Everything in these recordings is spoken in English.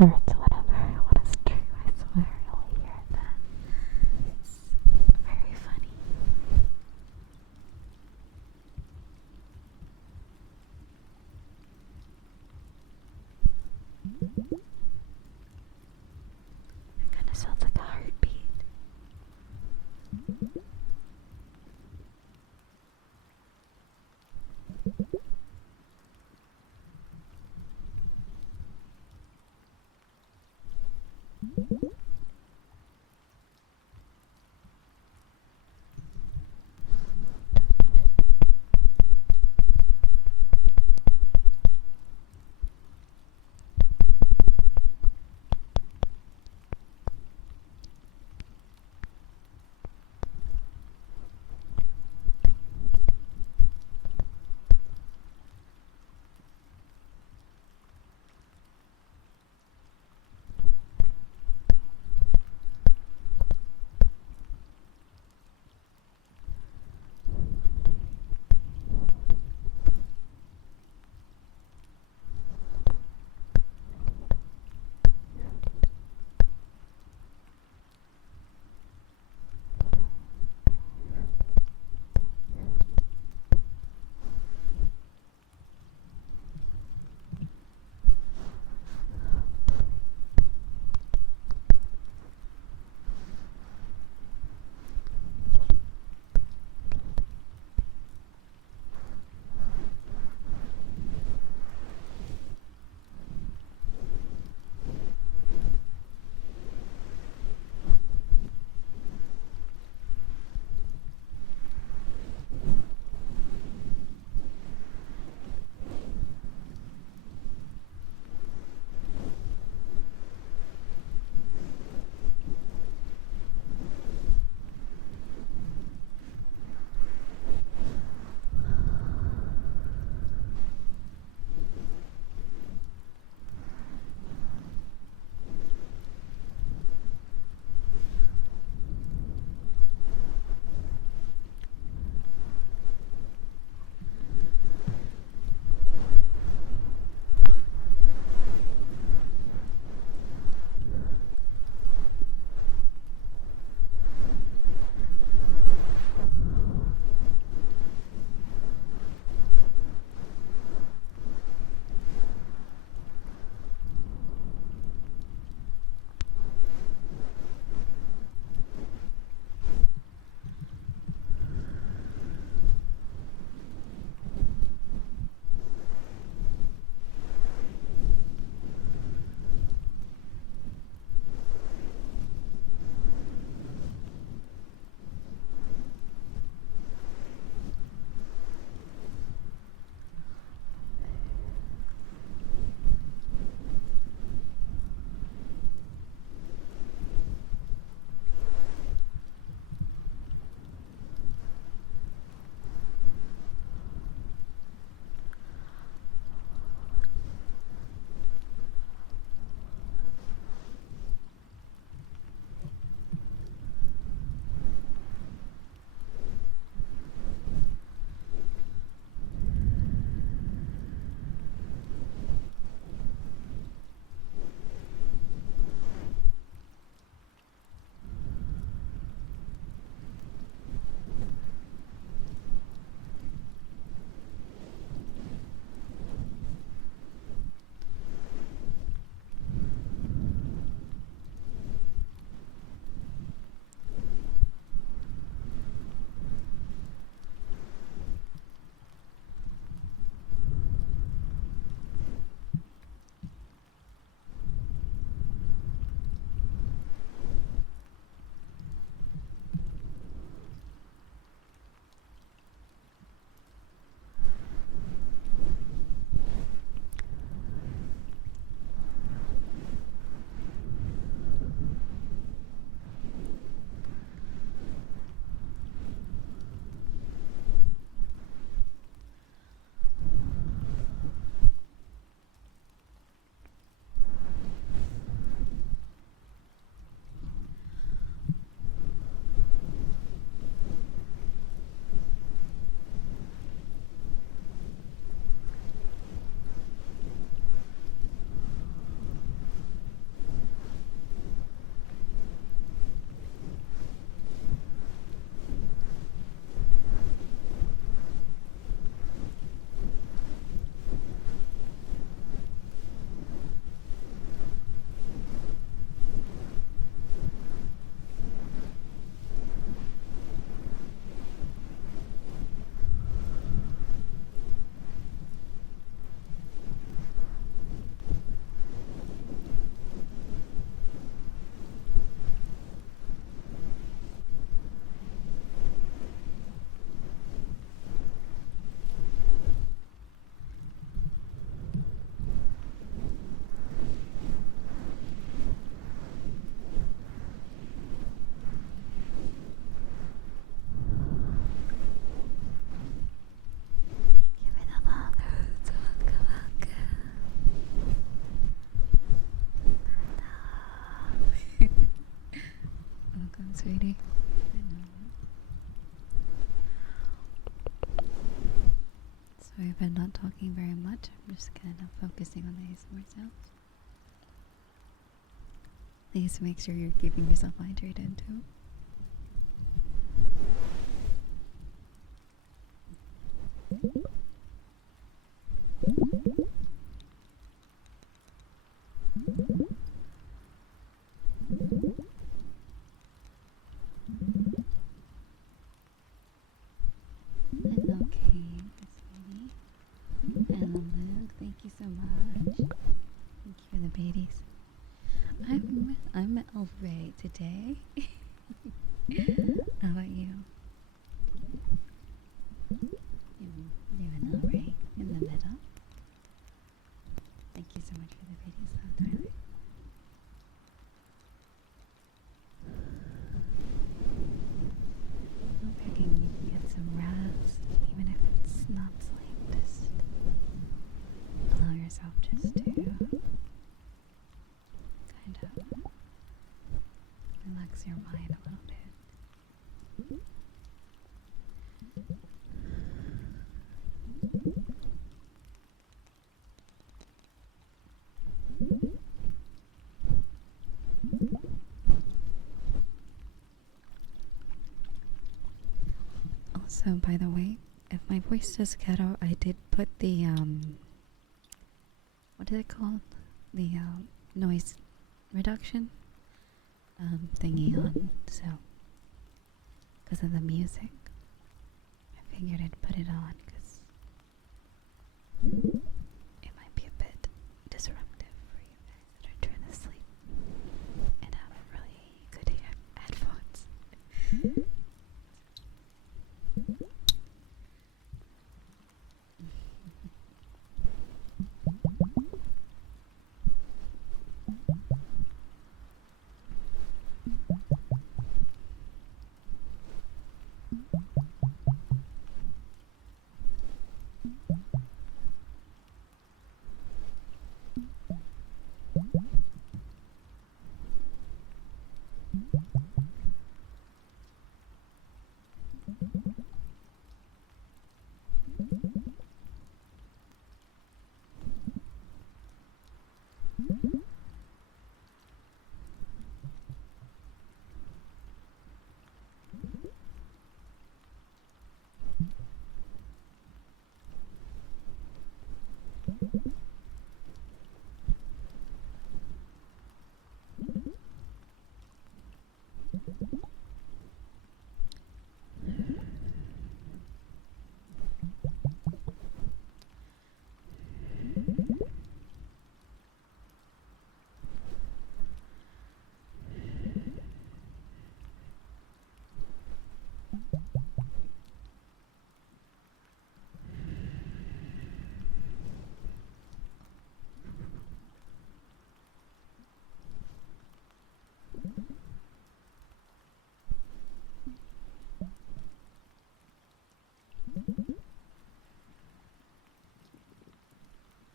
Or it's whatever. What is true? I swear you'll hear that. It's very funny. It kind of sounds like a heartbeat. sorry if I'm not talking very much. I'm just kind of focusing on the ASMR sounds. Please make sure you're keeping yourself hydrated too. Hello, Kate, sweetie. Hello, Luke. Thank you so much. Thank you for the babies. I'm El Rey today. How about you? You're an El Rey in the middle. Thank you so much for the babies, though, darling. Hope you can get some rest, even if it's not sleep. Just allow yourself just to kind of relax your mind a little bit. Also, by the way, if my voice does cut out, I did put the what is it called? The noise reduction thingy on. So, because of the music, I figured I'd put it on because it might be a bit disruptive for you guys that are trying to sleep and have really good headphones.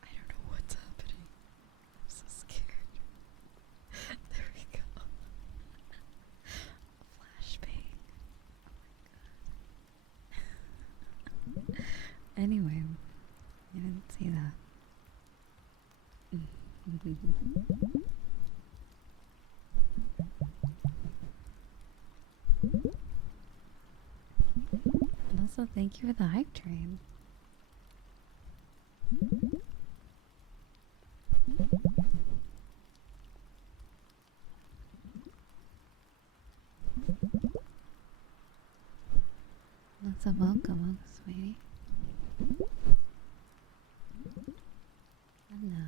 I don't know what's happening. I'm so scared. There we go. Flashbang. Oh my god. Anyway, you didn't see that. And also, thank you for the hype train. Lots of welcome, sweetie. Hello.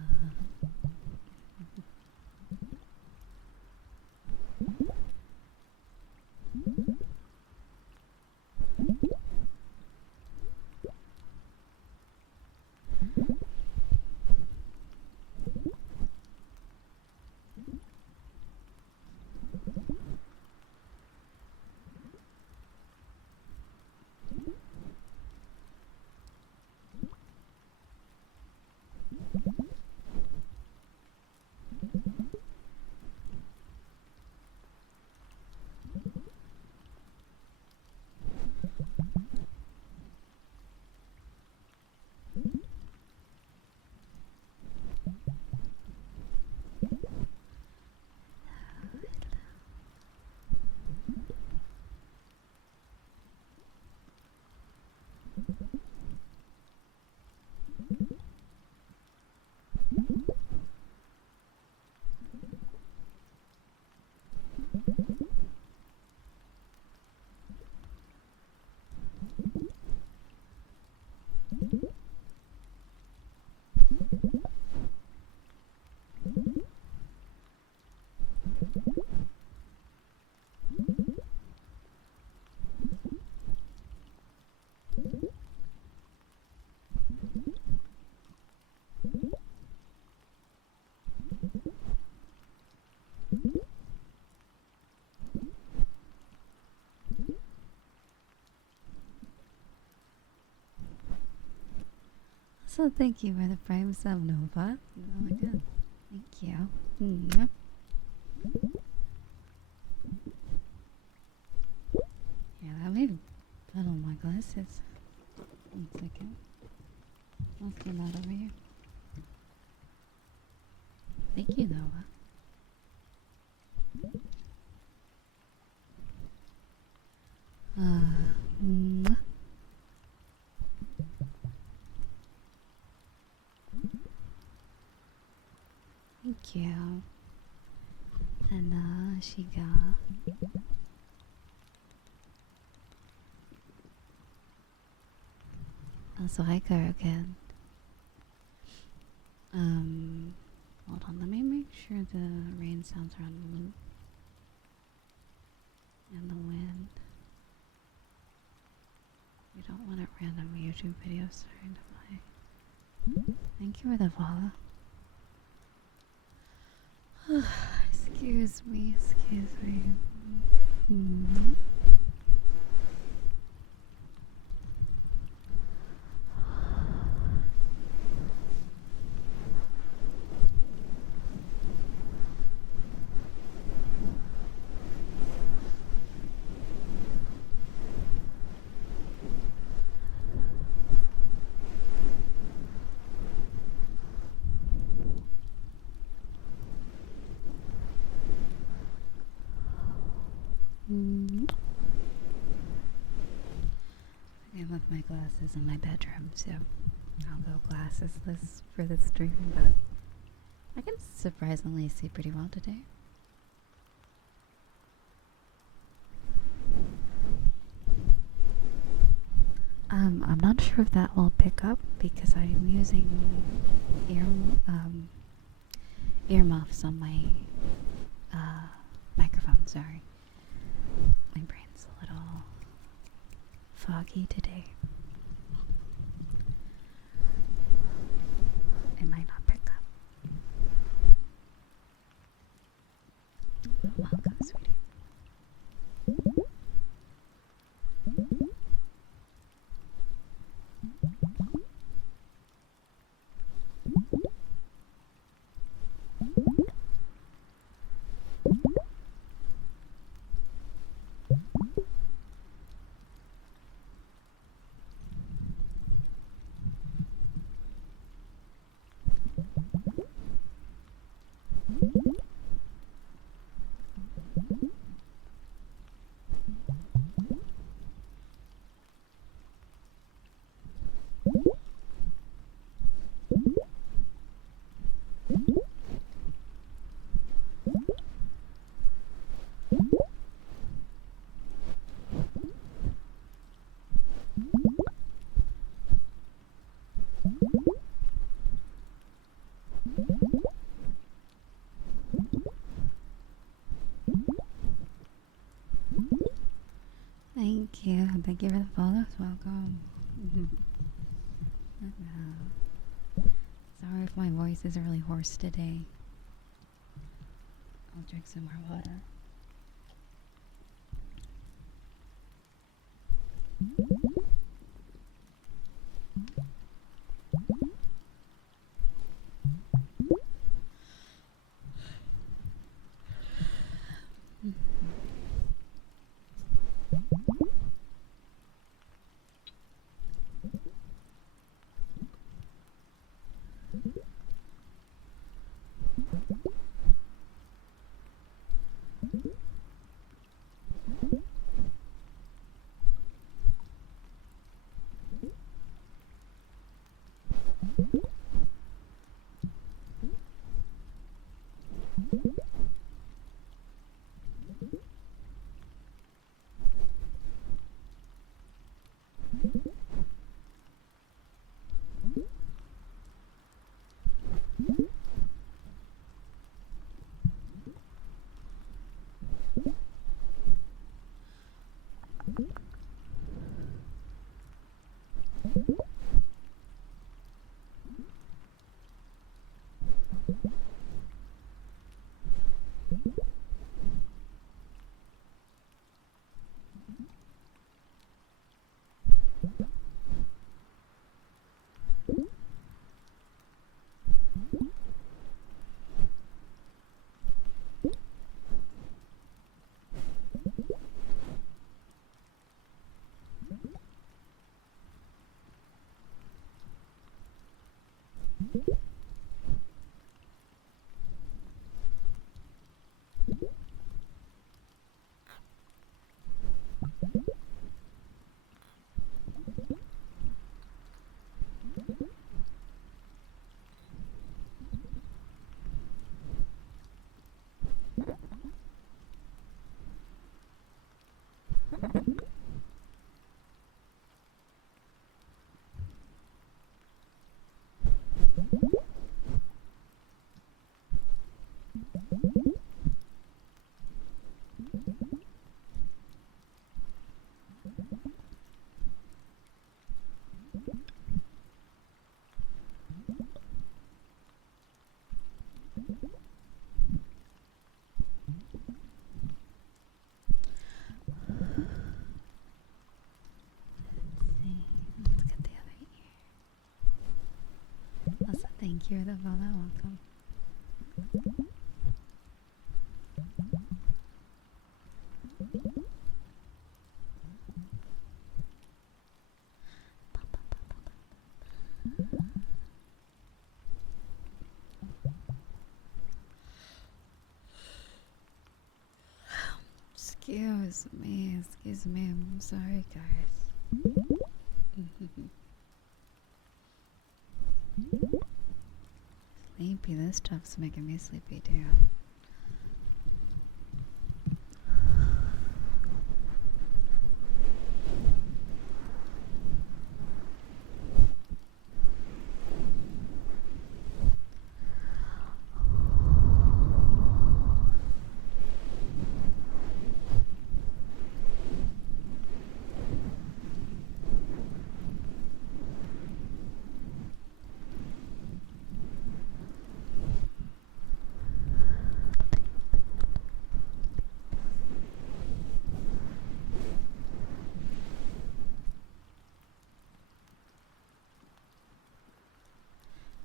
Also, thank you for the Prime Sub Nova. Oh my god. Thank you. Mwah. Yeah, let me put on my glasses. 1 second. I'll stand out over here. Thank you, Nova. Mwah. Thank you. And Shiga. Also, hi, Karakan. Hold on, let me make sure the rain sounds are on loop. And the wind. We don't want a random YouTube video starting to play. Thank you for the follow. Excuse me, excuse me. I left my glasses in my bedroom, so I'll go glassesless for this stream, but I can surprisingly see pretty well today. I'm not sure if that will pick up because I'm using earmuffs on my microphone, sorry. My brain's a little foggy today. It might not pick up. Welcome, sweetie. Thank you. Thank you for the follows. Welcome. Sorry if my voice is really hoarse today. I'll drink some more water. Thank you for the follow. Welcome. Excuse me, I'm sorry, guys. Sleepy, this stuff's making me sleepy too.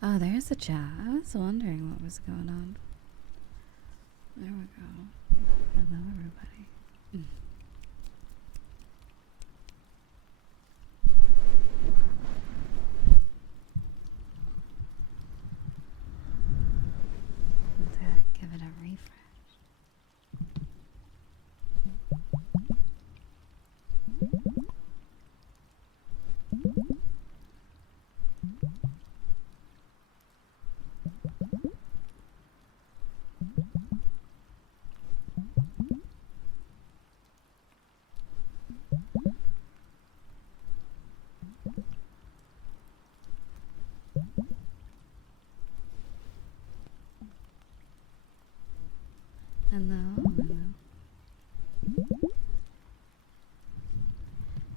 Oh, there's the chat. I was wondering what was going on. There we go. Hello, everybody. Let's give it a refresh. Hello.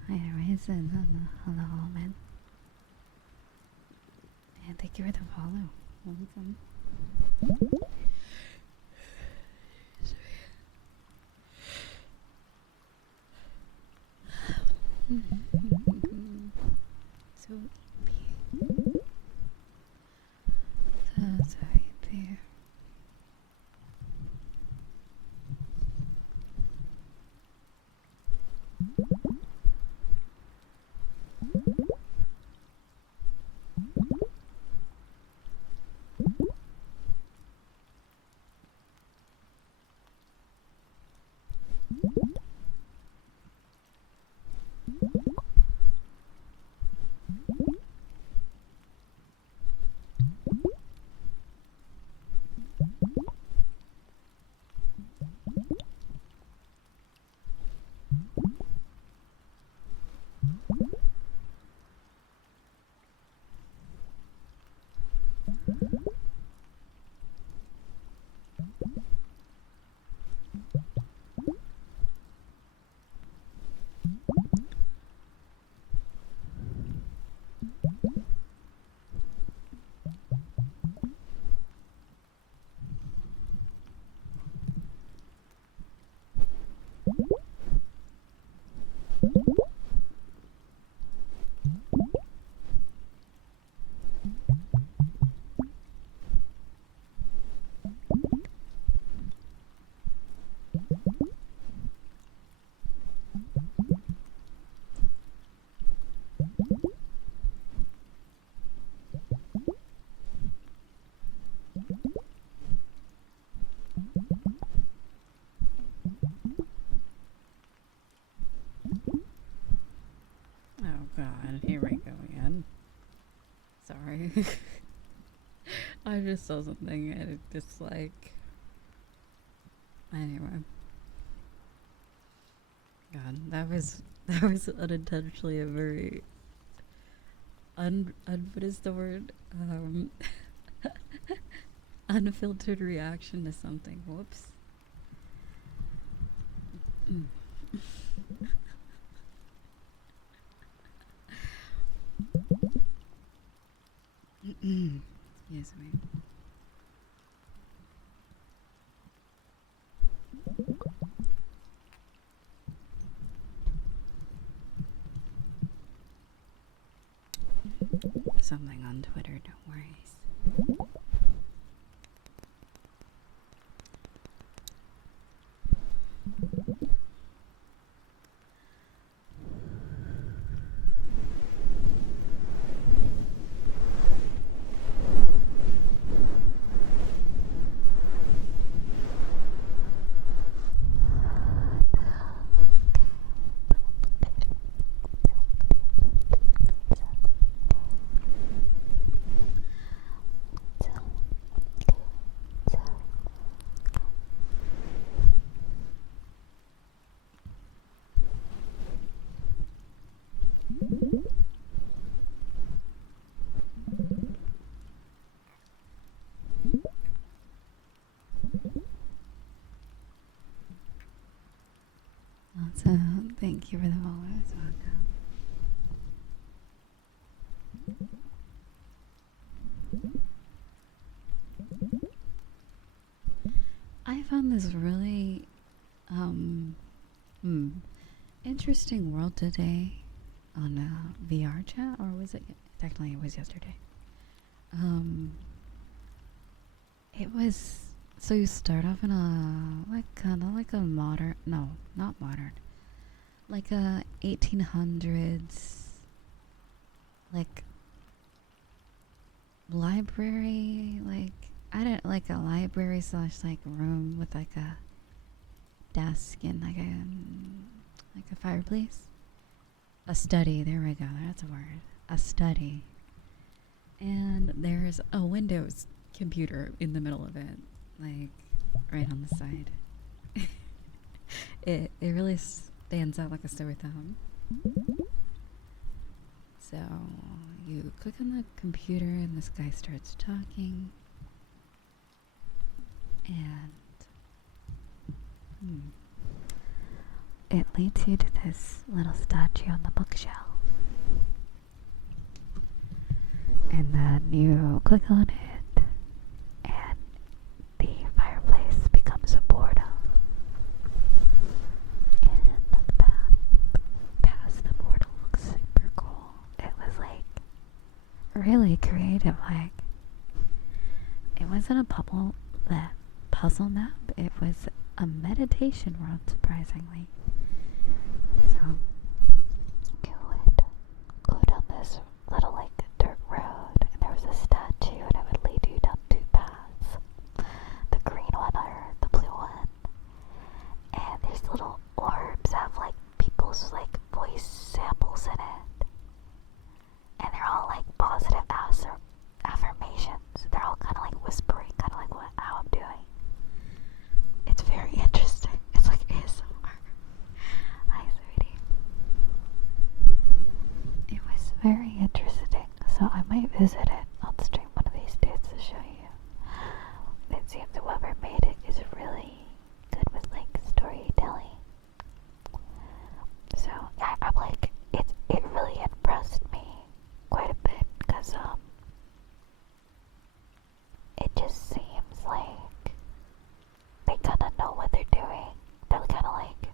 Hi, Riza. Hello, man. And thank you for the follow. Welcome. So sleepy. So sleepy. Oh god, here we go again. Sorry. I just saw something and it just like... Anyway. God, that was unintentionally a very... what is the word? Unfiltered reaction to something. Whoops. Excuse me. Something on Twitter, don't worry. Also, thank you for the follows. I found this really hmm, interesting world today on VR chat, or was it? Technically, it was yesterday. It was so you start off in a like kind of like a modern, no, not modern, like a 1800s like library, like I don't like a library slash like room with like a desk and like a fireplace. A study, there we go, that's a word. A study. And there's a Windows computer in the middle of it, like right on the side. it really stands out like a sore thumb. So you click on the computer and this guy starts talking, and it leads you to this little statue on the bookshelf. And then you click on it, and the fireplace becomes a portal. And the path past the portal looks super cool. It was like really creative. Like, it wasn't a puzzle map. It was a meditation world, surprisingly. So you would go down this little like dirt road, and there was a statue, and it would lead you down two paths, the green one or the blue one, and these little orbs have like people's like voice samples in it, and they're all like positive affirmations. They're all kind of like whispering, kind of like how I'm doing. It's very interesting. It's like ASMR. Hi, sweetie. It was very interesting, so I might visit it on stream one of these days to show you. It seems whoever made it is really good with like storytelling. So yeah, I'm like, it really impressed me quite a bit, because it just seems like they kind of know what they're doing. They're kind of like,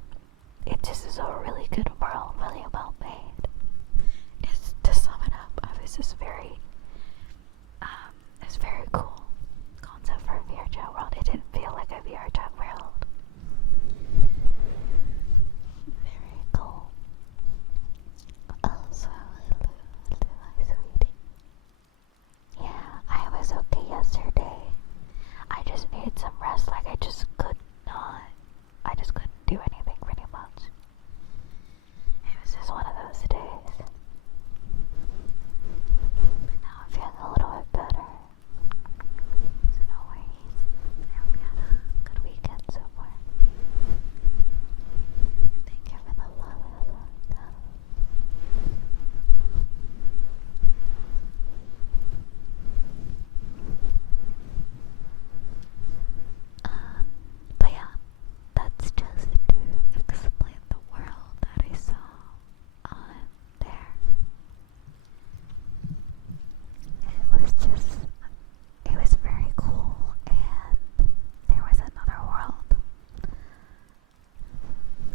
it just is a really good world, really well made. It's, to sum it up, it was just it's very cool concept for a VR chat world. It didn't feel like a VR chat world. Very cool. Also, hello, my sweetie. Yeah, I was okay yesterday. I just needed some rest. Like, I just couldn't do anything pretty much. It was just one of those days. But now I'm feeling a little bit better. So no worries. I hope you had a good weekend so far. And thank you for the love. But yeah, that's just to explain the world that I saw on there. It was very cool, and there was another world.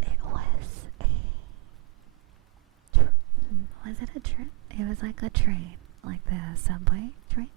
It was it a train? It was like a train, like the subway train.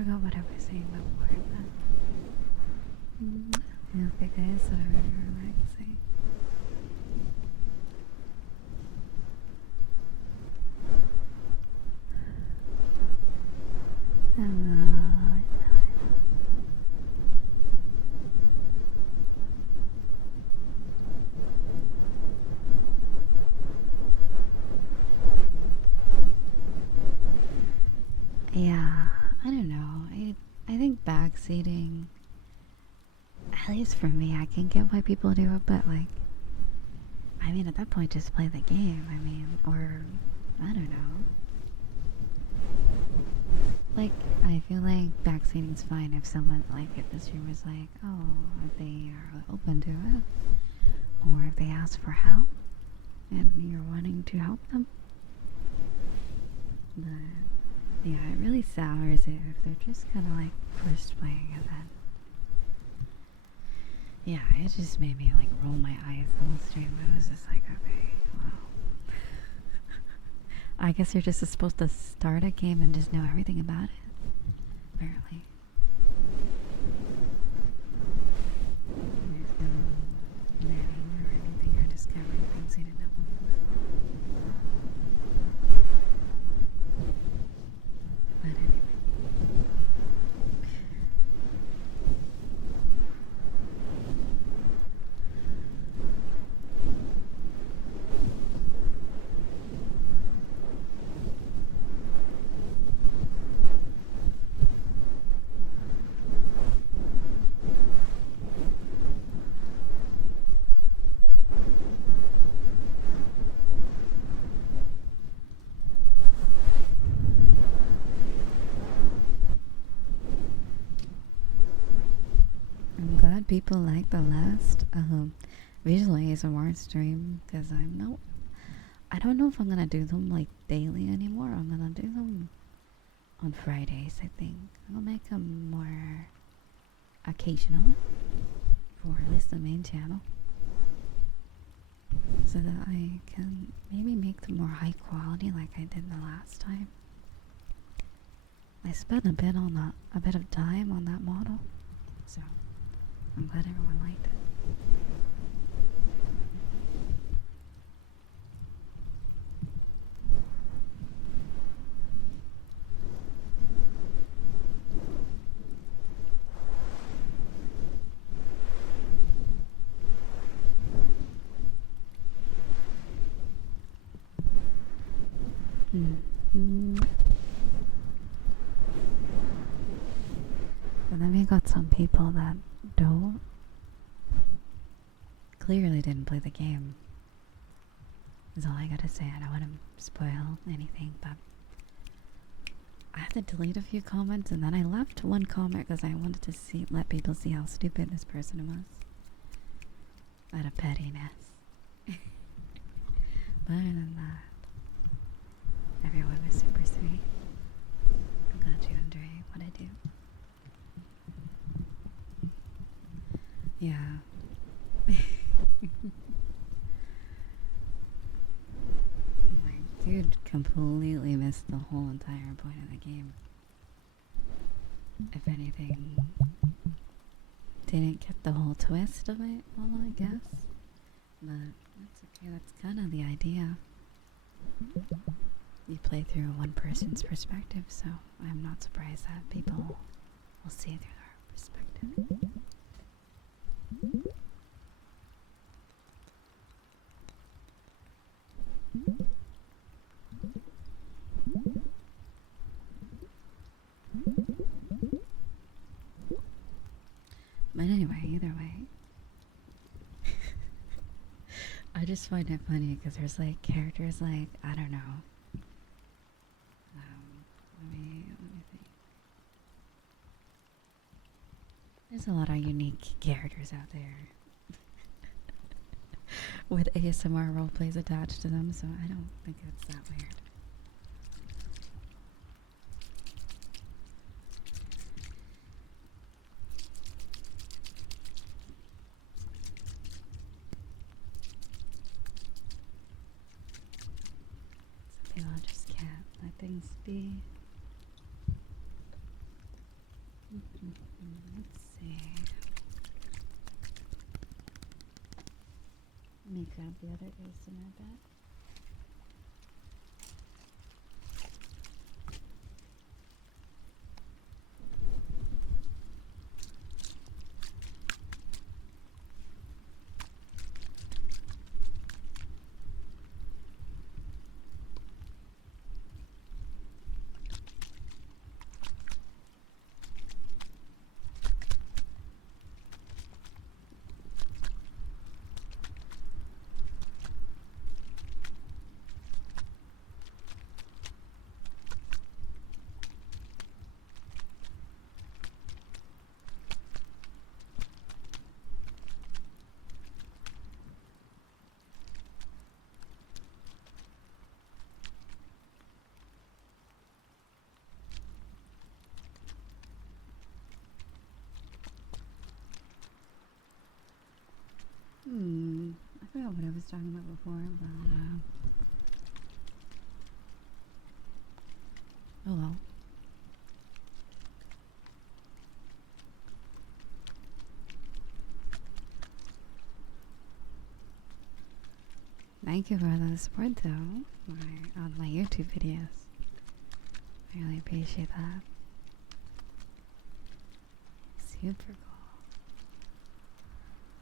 forgot what I was saying before, but I hope you guys are relaxing. Yeah, I don't know. I think backseating, at least for me, I can get why people do it, but like, I mean, at that point, just play the game. I mean, or I don't know. Like, I feel like backseating's fine if someone, like, if the streamer's like, oh, if they are open to it, or if they ask for help, and you're wanting to help them. But yeah, it really sours it if they're just kind of like first playing and then. Yeah, it just made me like roll my eyes the whole stream. I was just like, okay, wow. I guess you're just supposed to start a game and just know everything about it. Apparently. There's no learning or anything or discovering things you didn't know before. But anyway. I'm glad people like the last visual ASMR stream because I don't know if I'm gonna do them like daily anymore. I'm gonna do them on Fridays, I think. I'll make them more occasional for at least the main channel so that I can maybe make them more high quality like I did the last time. I spent a bit of time on that model, so I'm glad everyone liked it. But then we got some people that don't clearly didn't play the game. That's all I gotta say. I don't want to spoil anything, but I had to delete a few comments, and then I left one comment because I wanted to let people see how stupid this person was. Out of pettiness. But other than that, everyone was super sweet. I'm glad you enjoy what I do. Yeah. Like, dude completely missed the whole entire point of the game. If anything, didn't get the whole twist of it, well, I guess. But that's okay, that's kind of the idea. You play through one person's perspective, so I'm not surprised that people will see through their perspective. But anyway, either way, I just find it funny because there's like characters like, I don't know. Let me think. There's a lot of unique characters out there with ASMR roleplays attached to them, so I don't think it's that weird. Some people just can't let things be. Let's see. Let me grab the other ASMR bag. I forgot what I was talking about before, but oh well. Thank you for the support though, on my YouTube videos. I really appreciate that. Super cool.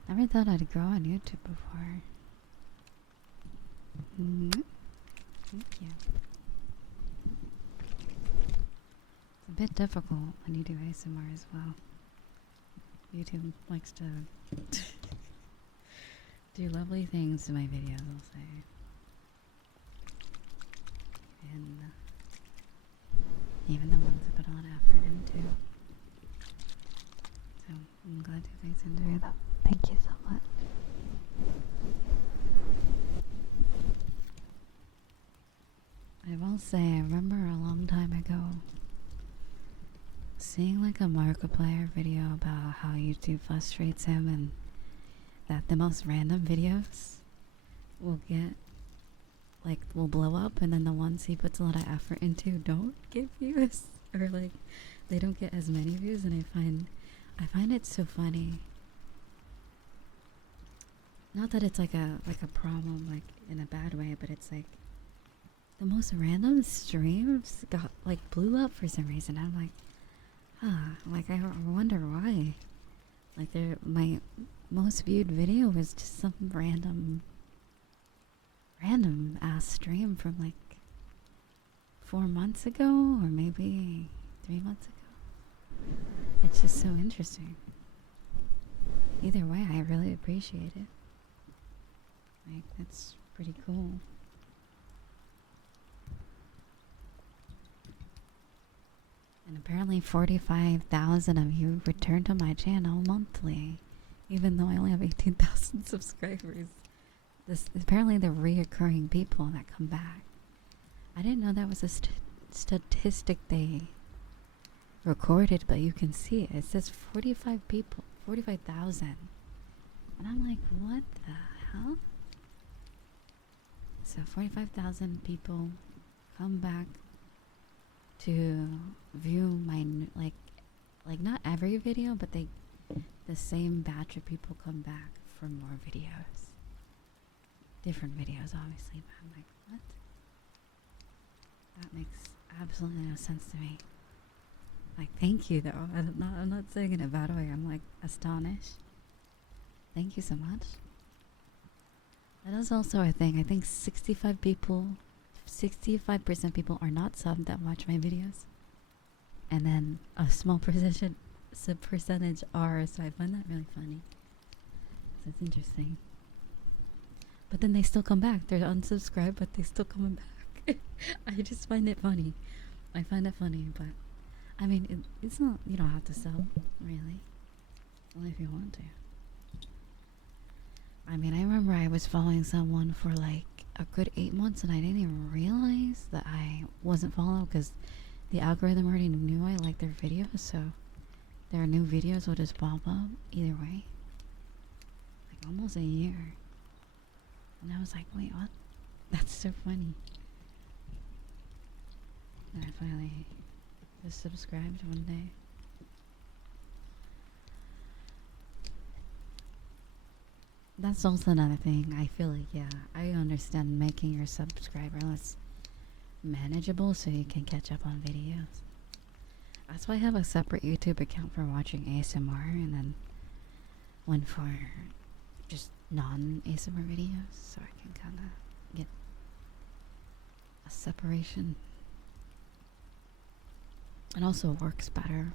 Never thought I'd grow on YouTube before. Thank you. It's a bit difficult when you do ASMR as well. YouTube likes to do lovely things to my videos, I'll say. And even the ones I put a lot of effort into. So I'm glad you guys enjoy them. Thank you so much. I will say, I remember a long time ago seeing like a Markiplier video about how YouTube frustrates him and that the most random videos will get will blow up, and then the ones he puts a lot of effort into don't get views, or like they don't get as many views. And I find it so funny. Not that it's like a problem like in a bad way, but it's like the most random streams got blew up for some reason. I'm like, I wonder why. Like my most viewed video was just some random ass stream from like 4 months ago, or maybe 3 months ago. It's just so interesting. Either way, I really appreciate it. Like, that's pretty cool. And apparently 45,000 of you return to my channel monthly, even though I only have 18,000 subscribers. Apparently they're reoccurring people that come back. I didn't know that was a statistic they recorded, but you can see it. It says 45 people, 45,000. And I'm like, what the hell? So 45,000 people come back to view my like not every video, but the same batch of people come back for more videos. Different videos, obviously, but I'm like, what? That makes absolutely no sense to me. Like, thank you though. I'm not saying it in a bad way. I'm like astonished. Thank you so much. That is also a thing. I think 65% people are not subbed that watch my videos, and then a small percentage are. So I find that really funny. So it's interesting. But then they still come back. They're unsubscribed, but they still come back. I just find it funny. I find it funny, but I mean, it's not. You don't have to sub, really. Only if you want to. I mean, I remember I was following someone for like a good 8 months, and I didn't even realize that I wasn't followed because the algorithm already knew I liked their videos, so their new videos would just pop up either way. Like almost a year. And I was like, wait, what? That's so funny. And I finally just subscribed one day. That's also another thing. I feel like, yeah, I understand making your subscriber list manageable so you can catch up on videos. That's why I have a separate YouTube account for watching ASMR and then one for just non ASMR videos so I can kind of get a separation. It also works better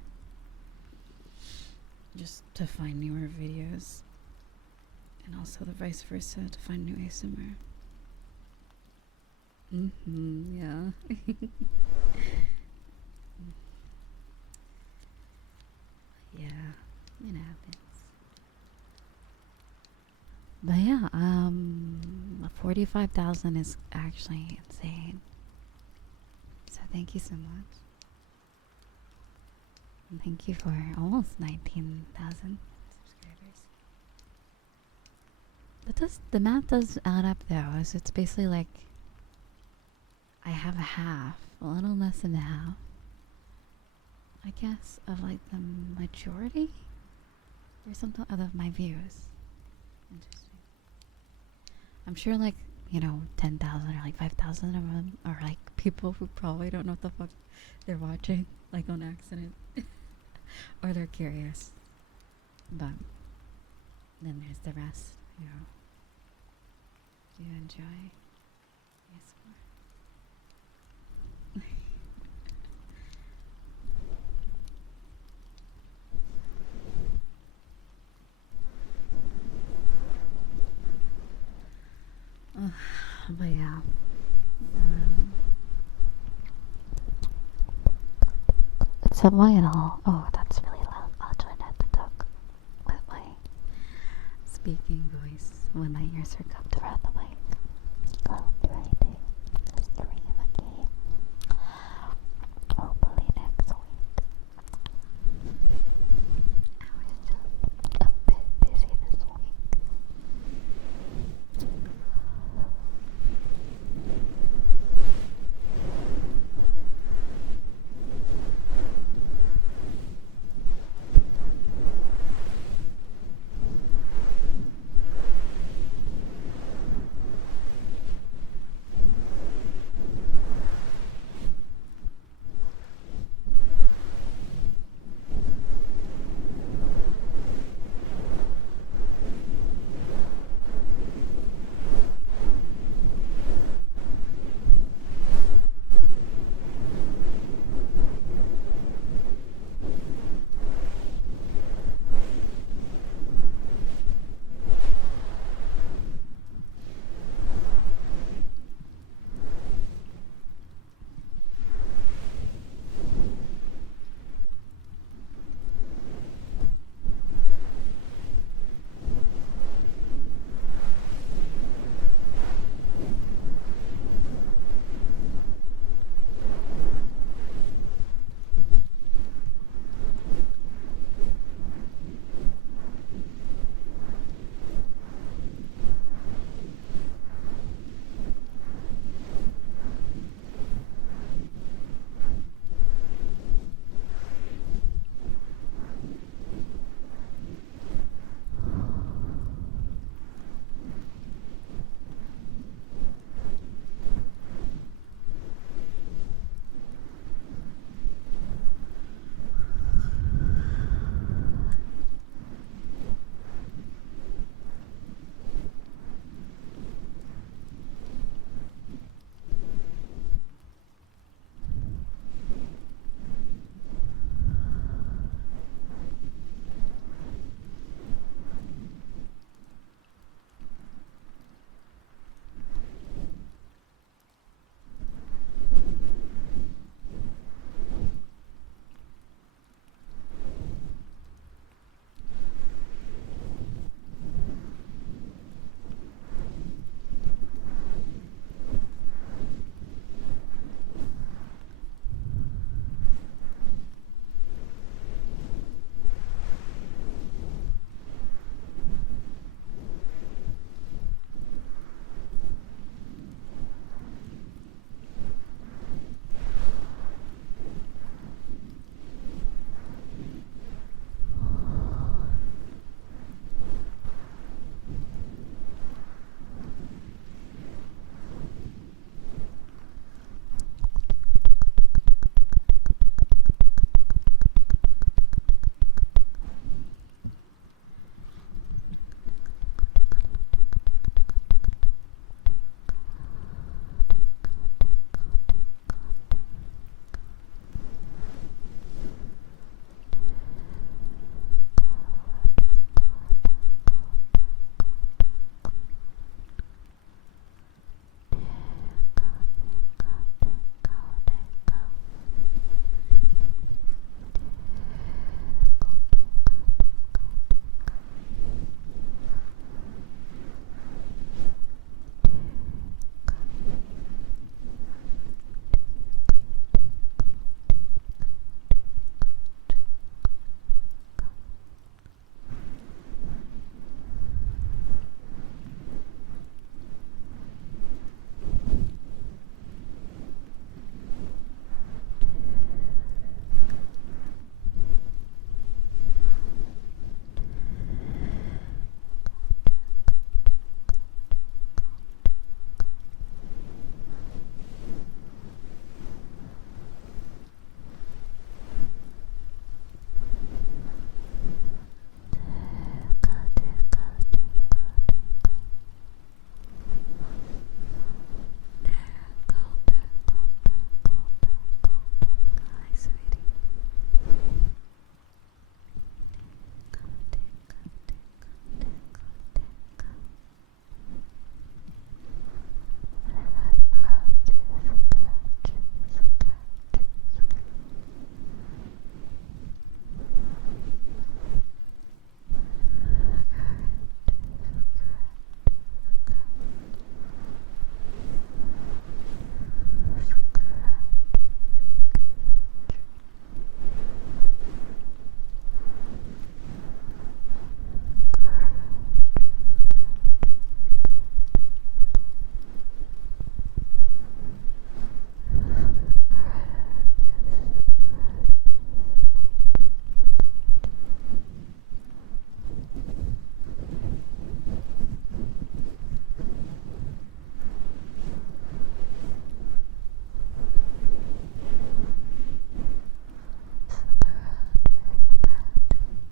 just to find newer videos and also the vice versa to find new ASMR. Yeah. Yeah, it happens. But yeah, 45,000 is actually insane. So thank you so much. And thank you for almost 19,000 subscribers. The math does add up though, as it's basically like I have a little less than half, I guess, of like the majority or something of my views. Interesting. I'm sure like, 10,000 or like 5,000 of them are like people who probably don't know what the fuck they're watching, like on accident. Or they're curious. But then there's the rest, you enjoy. Yes, but yeah. So why at all? Oh, that's really loud. I'll try not to talk with my speaking voice when my ears are cupped around the mic. I'll try to stream a game. Hopefully next week. I was just a bit busy this week.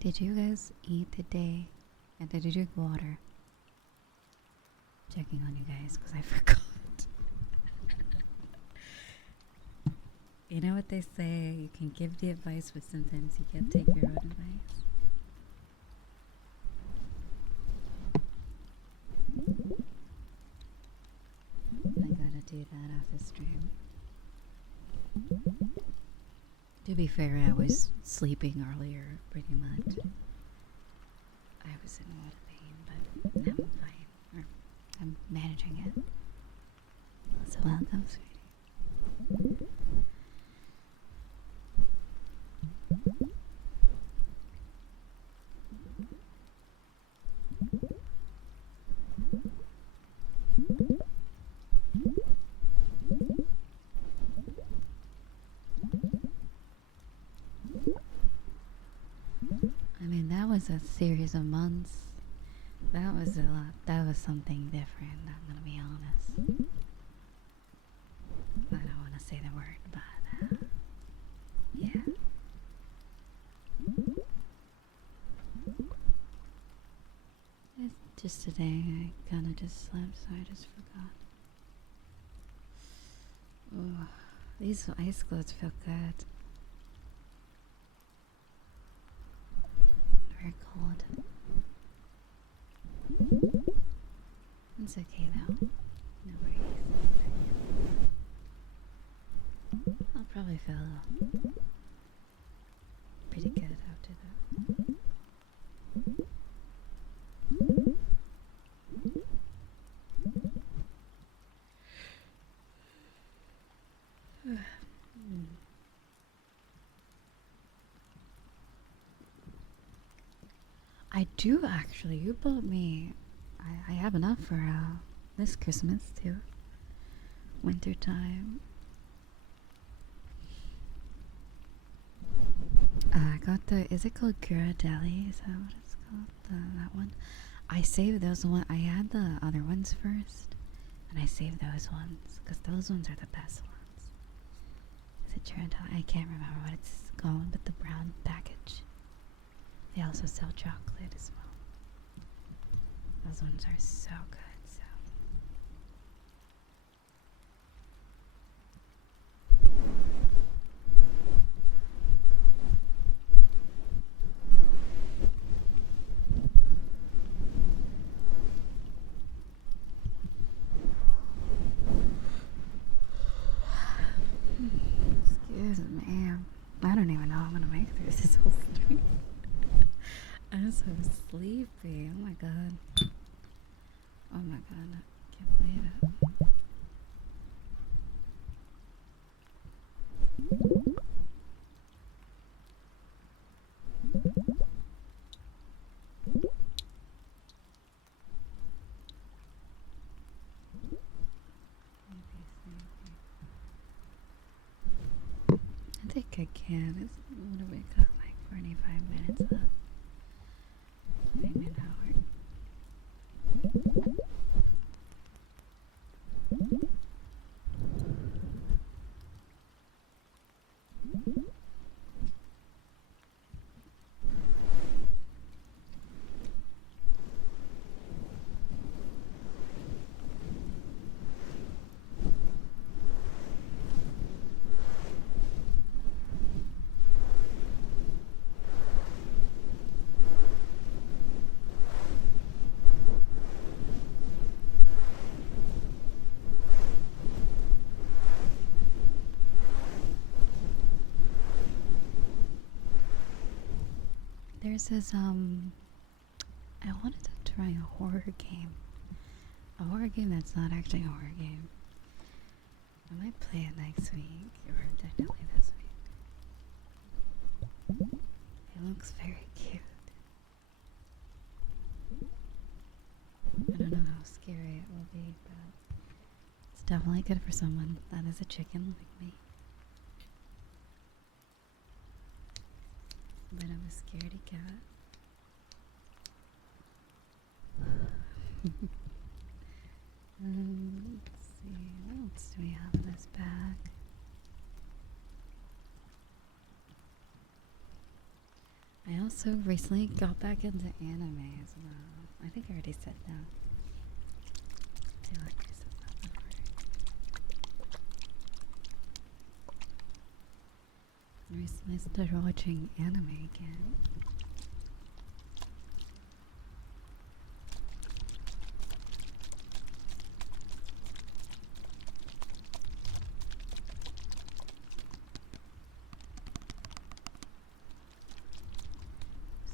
Did you guys eat today? And did you drink water? Checking on you guys because I forgot. You know what they say? You can give the advice, but sometimes you can't take your own advice. I gotta do that after stream. To be fair, I was sleeping earlier, pretty much. I was in a lot of pain, but now I'm fine. Or I'm managing it. So welcome, sweetie. I mean, that was a series of months. That was a lot. That was something different, I'm gonna be honest. I don't want to say the word, but yeah. It's just today, I kind of just slept, so I just forgot. Ooh, these ice clothes feel good. Very cold. It's okay though. No worries. I'll probably feel pretty good after that. I do actually. You bought me. I have enough for this Christmas too. Winter time. I got the. Is it called Ghirardelli? Is that what it's called? That one. I saved those one. I had the other ones first, and I saved those ones because those ones are the best ones. Is it Ghirardelli? I can't remember what it's called, but the brown package. They also sell chocolate as well. Those ones are so good. So. Excuse me. I don't even know how I'm gonna make through this whole stream. I'm so sleepy. Oh my god. Oh my god. I can't believe it. I think I can. It's what do we got? Like 45 minutes left. Maybe an hour. There's this I wanted to try a horror game. A horror game that's not actually a horror game. I might play it next week, or definitely this week. It looks very cute. I don't know how scary it will be, but it's definitely good for someone that is a chicken like me. But I'm a scaredy cat. Let's see, what else do we have in this bag? I also recently got back into anime as well. I think I already said that. I feel like I said that before. Recently started watching anime again.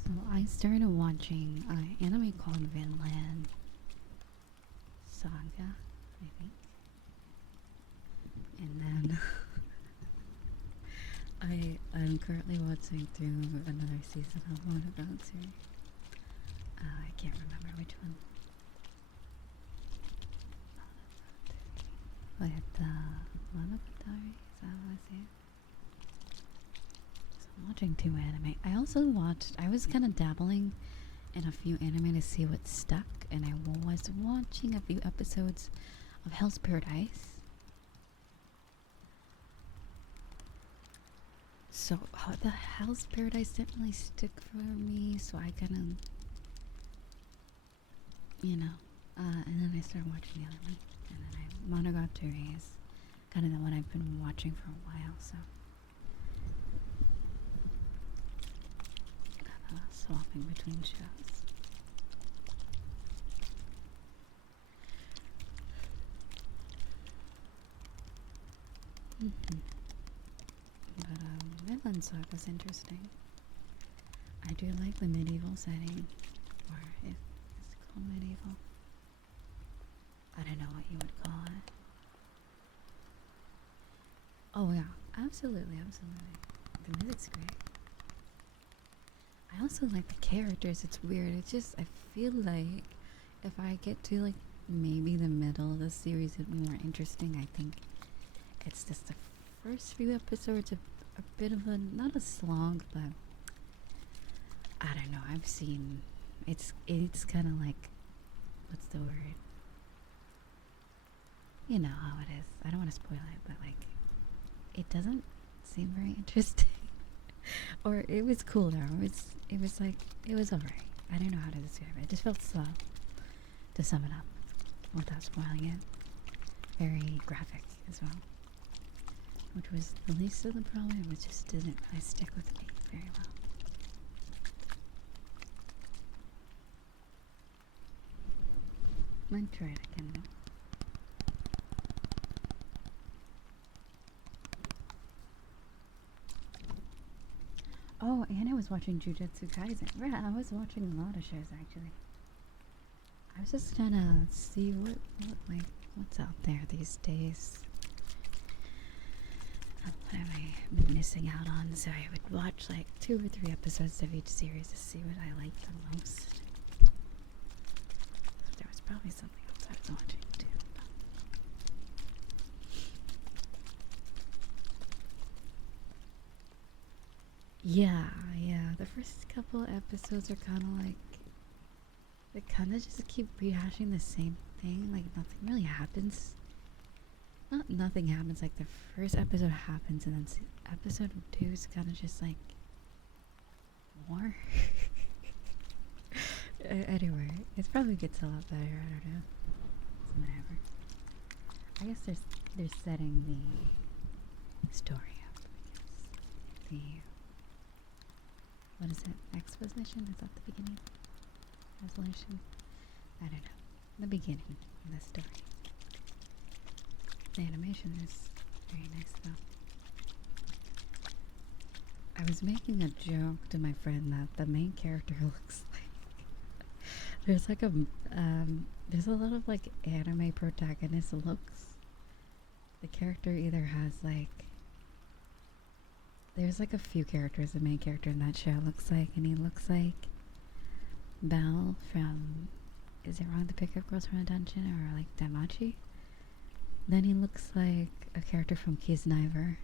So I started watching an anime called Vinland Saga, I think. And then I'm currently watching through another season of Monogatari. I can't remember which one. With Monogatari, is that what I say? So I'm watching 2 anime. I also watched, I was kind of dabbling in a few anime to see what stuck, and I was watching a few episodes of Hell's Paradise. So the Hell's Paradise didn't really stick for me, so I kind of, and then I started watching the other one, and then Monogatari is kind of the one I've been watching for a while, so kind of swapping between shows. But Vinland Saga is interesting. I do like the medieval setting, or if it's called medieval. I don't know what you would call it. Oh yeah, absolutely. The music's great. I also like the characters. It's weird. It's just, I feel like if I get to like maybe the middle of the series, it'd be more interesting. I think it's just the first few episodes of a bit of a, not a slog, but I don't know. I've seen, it's kind of like, what's the word? You know how it is. I don't want to spoil it, but like, it doesn't seem very interesting. Or it was cool though. It was like, it was alright. I don't know how to describe it. It just felt slow, to sum it up, without spoiling it. Very graphic as well, which was the least of the problem. It just didn't really stick with me very well. Might try it again though. Oh, and I was watching Jujutsu Kaisen. Yeah, I was watching a lot of shows actually. I was just trying to see what's out there these days. What have I been missing out on? So I would watch like 2 or 3 episodes of each series to see what I liked the most. There was probably something else I was watching too. Yeah. The first couple episodes are kind of like, they kind of just keep rehashing the same thing. Like nothing really happens. Not nothing happens. Like the first episode happens, and then episode 2 is kind of just like more. Anyway, it probably gets a lot better. I don't know. It's whatever. I guess they're setting the story up. I guess. What is it? Exposition? Is that the beginning? Resolution? I don't know. The beginning of the story. The animation is very nice though. I was making a joke to my friend that the main character looks like there's like there's a lot of like anime protagonist looks. The character either has like, there's like a few characters the main character in that show looks like, and he looks like Belle from, is it wrong to pick up girls from a dungeon, or like Damachi? Then he looks like a character from Kisniver.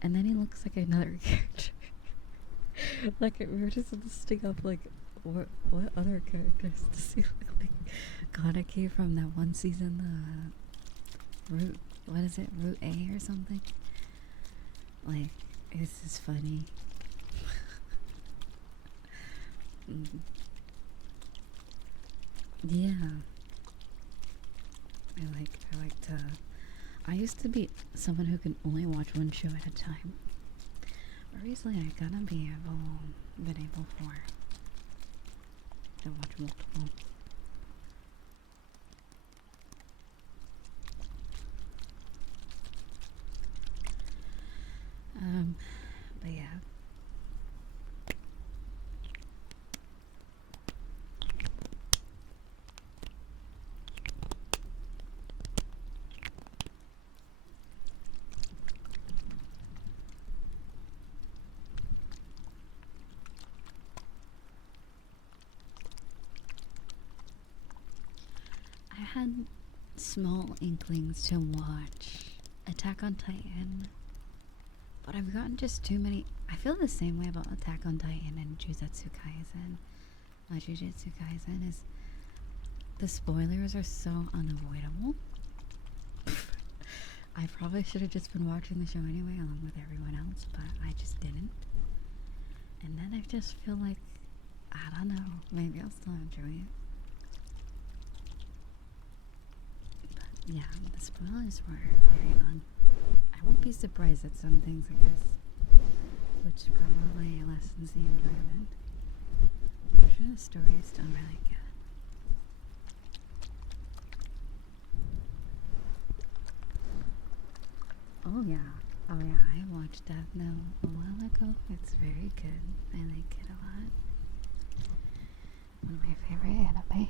And then he looks like another character. Like, we were just listing up, like, what other characters does he look like? Kaneki from that one season, Route, what is it, Route A or something? Like, this is funny. Mm. Yeah, I like to. I used to be someone who can only watch one show at a time. But recently, I gotta been able to watch multiple. Um, but yeah. I had small inklings to watch Attack on Titan, but I've gotten just too many. I feel the same way about Attack on Titan and Jujutsu Kaisen. My Jujutsu Kaisen is the spoilers are so unavoidable. I probably should have just been watching the show anyway, along with everyone else, but I just didn't. And then I just feel like, I don't know, maybe I'll still enjoy it. But yeah, the spoilers were very I won't be surprised at some things, I guess, which probably lessens the enjoyment. I'm sure the story is still really good. Oh yeah. Oh yeah, I watched Death Note a while ago. It's very good. I like it a lot. One of my favorite anime.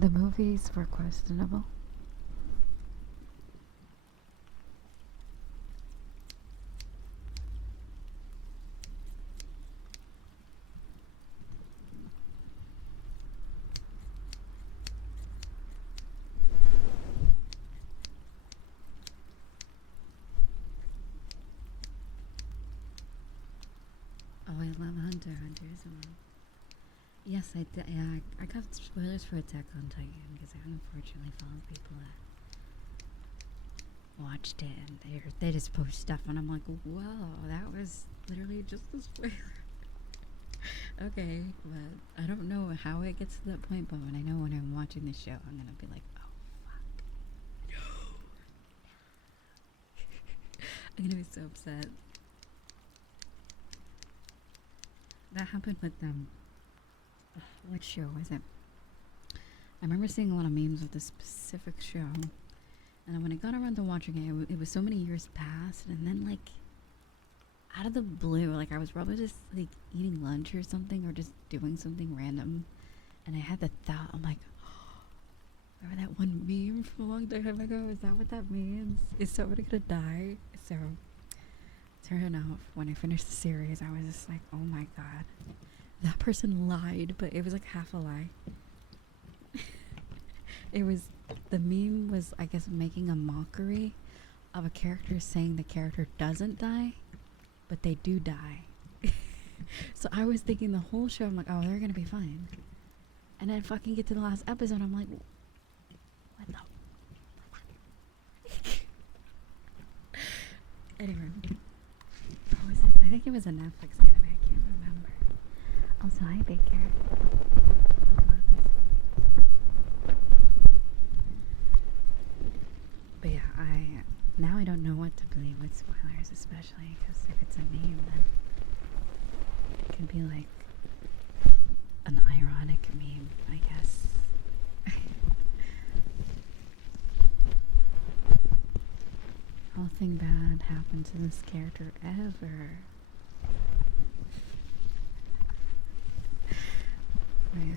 The movies were questionable. Oh, I love Hunter. Hunter is one. Yes, I did. Yeah, I got spoilers for Attack on Titan because I unfortunately followed people that watched it and they just post stuff and I'm like, wow, that was literally just a spoiler. Okay, but I don't know how it gets to that point, but when I'm watching the show, I'm gonna be like, oh fuck, no. I'm gonna be so upset. That happened with them. What show was it? I remember seeing a lot of memes of this specific show, and then when I got around to watching it, it was so many years past, and then like out of the blue, like I was probably just like eating lunch or something, or just doing something random, and I had the thought, I'm like, oh, remember that one meme from a long time ago? Is that what that means? Is somebody gonna die? So, turn off. When I finished the series, I was just like, oh my god, that person lied, but it was like half a lie. The meme was, I guess, making a mockery of a character saying the character doesn't die, but they do die. So I was thinking the whole show, I'm like, oh, they're gonna be fine. And then fucking get to the last episode, I'm like, what the? Anyway, what was it? I think it was a Netflix anime, I can't remember. Also, hi, Baker. But yeah, now I don't know what to believe with spoilers, especially because if it's a meme, then it can be like an ironic meme, I guess. Nothing bad happened to this character ever. Oh, yeah.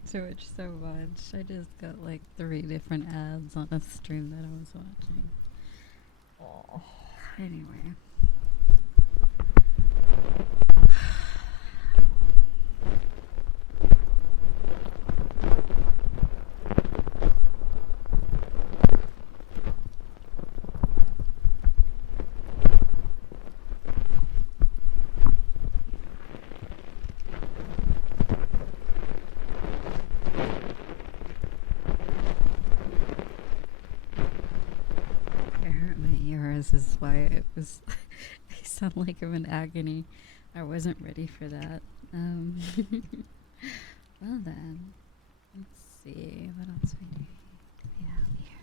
hate Twitch so much. I just got like 3 different ads on a stream that I was watching. Oh. Anyway. It hurt my ears is why it was I sound like I'm in agony. I wasn't ready for that. Well then, let's see what else we have here.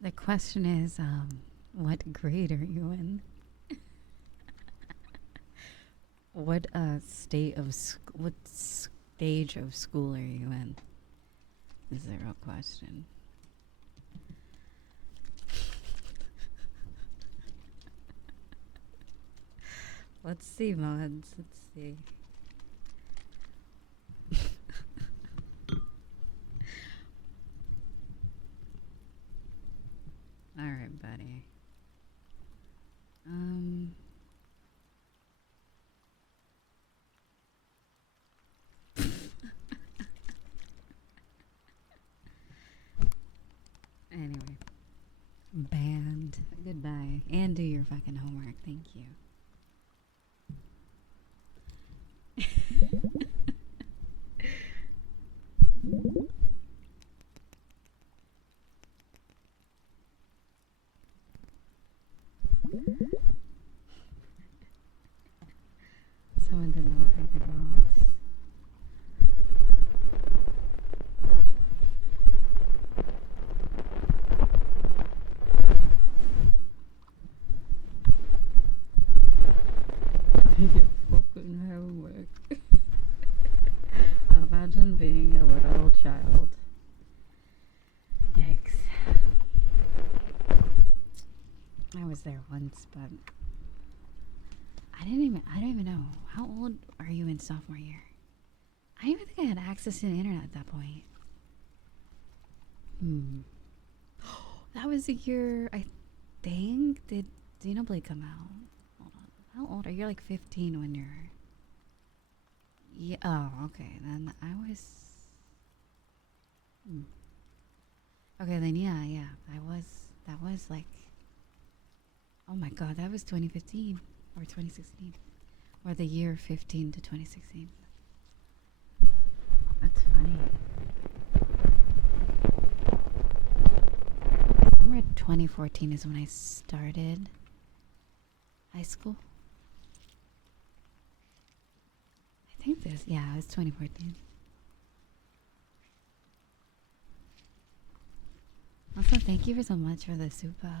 The question is, what grade are you in? What what stage of school are you in? Is the real question. Let's see, mods. Let's see. All right, buddy. Anyway. Banned. Goodbye. And do your fucking homework. Thank you. Someone did not pay the rules. Do your fucking homework. Imagine being a little child. Yikes. I was there once, but I don't even know. How old are you in sophomore year? I don't even think I had access to the internet at that point. That was the year, I think, did Xenoblade come out? Hold on. How old are you? You're like 15 when you're... Yeah, oh, okay. Then I was... Okay, then yeah. That was like... Oh my god, that was 2015 or 2016. Or the year 15 to 2016. That's funny. I remember 2014 is when I started high school. I think it was 2014. Also, thank you so much for the super,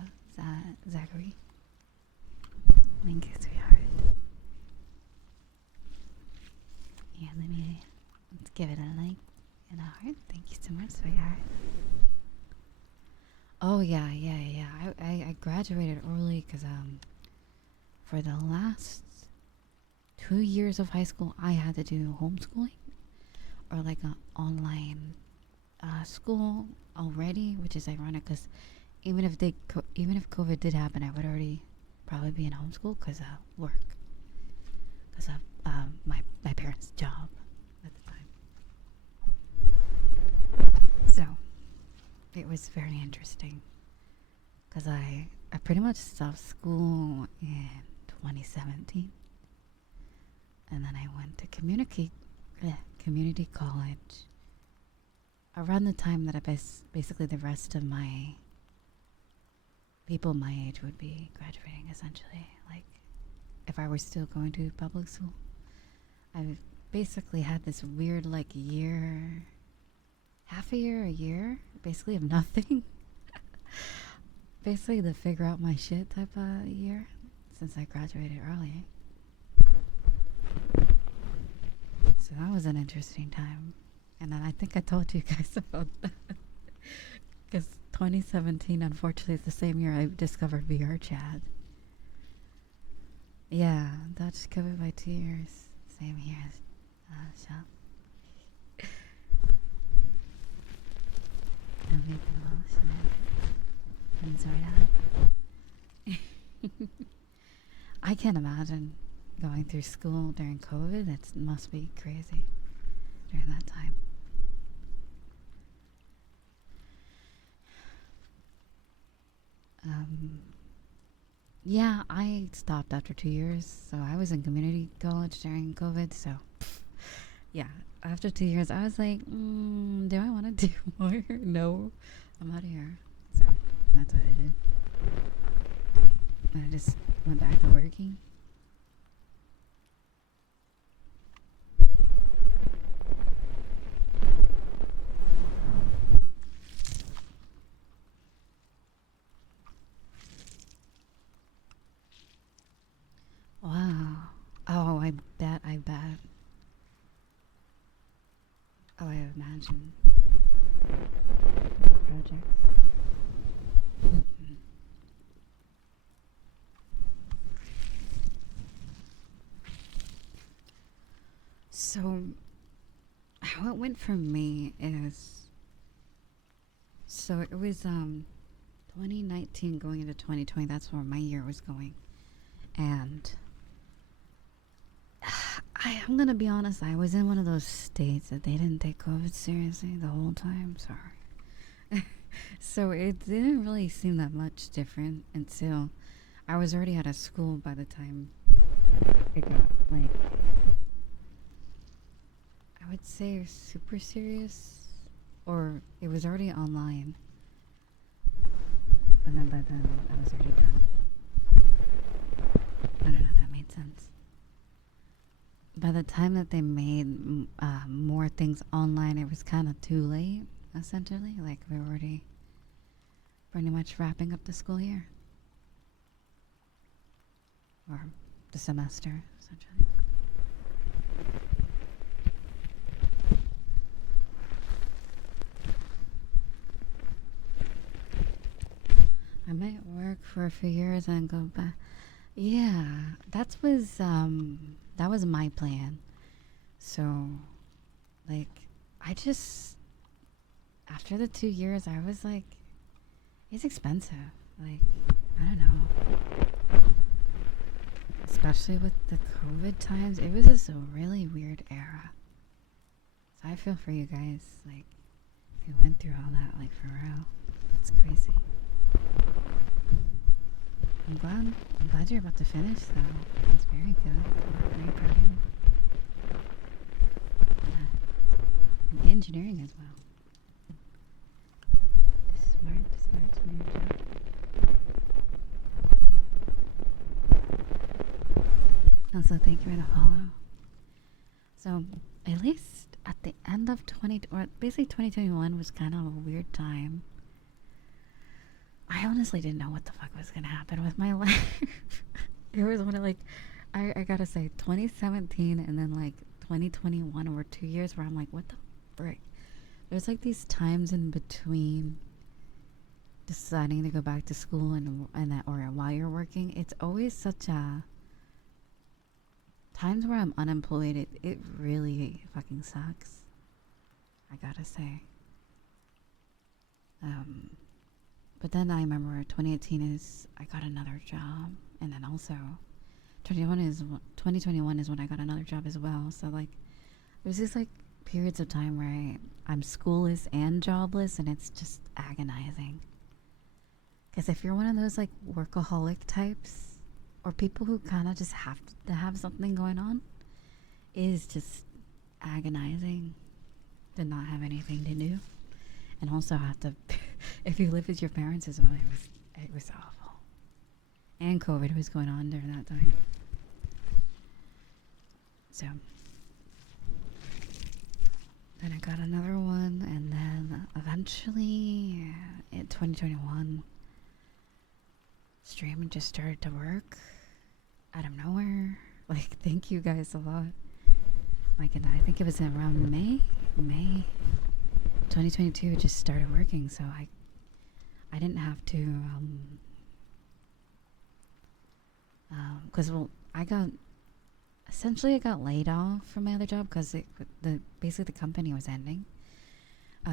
Zachary. Thank you, sweetheart. Yeah, let's give it a like and a heart. Thank you so much, sweetheart. Oh yeah, yeah, yeah. I graduated early because for the last 2 years of high school I had to do homeschooling or like an online school already, which is ironic because even if COVID did happen, I would already probably be in homeschool because work, because of my parents' job at the time. So it was very interesting because I pretty much stopped school in 2017, and then I went to community college around the time that basically the rest of my people my age would be graduating, essentially. Like, if I were still going to public school, I basically had this weird, like, year, half a year, basically of nothing. Basically, to figure out my shit type of year since I graduated early. So that was an interesting time. And then I think I told you guys about that. Because 2017, unfortunately, is the same year I discovered VR chat. Yeah, Dutch covered by 2 years. Same here as shop. Don't make it all shenanigans. I can't imagine going through school during COVID. It must be crazy during that time. Yeah, I stopped after 2 years, so I was in community college during COVID. So, yeah, after 2 years, I was like, do I want to do more? No, I'm out of here. So that's what I did. And I just went back to working. Wow. Oh, I bet. Oh, I imagine projects. Mhm. So, how it went for me is, so it was 2019 going into 2020. That's where my year was going, and I'm gonna be honest. I was in one of those states that they didn't take COVID seriously the whole time. Sorry. So it didn't really seem that much different until I was already out of school by the time it got, like, I would say super serious, or it was already online, and then by then I was already done. I don't know if that made sense. By the time that they made more things online, it was kind of too late, essentially. Like, we were already pretty much wrapping up the school year, or the semester, essentially. I might work for a few years and go back. Yeah, that was my plan. So, like, I just, after the 2 years, I was like, it's expensive. Like, I don't know. Especially with the COVID times, it was just a really weird era. So I feel for you guys, like, who went through all that, like, for real. It's crazy. I'm glad you're about to finish, though. It's very good. I'm very proud of you. And engineering as well. Smart. Also, thank you for the follow. So, at least at the end of or basically 2021 was kind of a weird time. I honestly didn't know what the fuck was gonna happen with my life. It was one of, like, I gotta say, 2017 and then like 2021 were 2 years where I'm like, what the frick? There's like these times in between deciding to go back to school and that, or while you're working, it's always such a times where I'm unemployed. It really fucking sucks. I gotta say. But then I remember 2018 is I got another job, and then also 2021 is when I got another job as well. So like, there's these like periods of time where I'm schoolless and jobless, and it's just agonizing. Because if you're one of those like workaholic types, or people who kind of just have to have something going on, it is just agonizing to not have anything to do, and also have to. If you live with your parents as well, it was awful. And COVID was going on during that time. So then I got another one, and then eventually in 2021, streaming just started to work out of nowhere. Like, thank you guys a lot. Like, and I think it was around May 2022. It just started working, so I didn't have to because I got laid off from my other job because basically the company was ending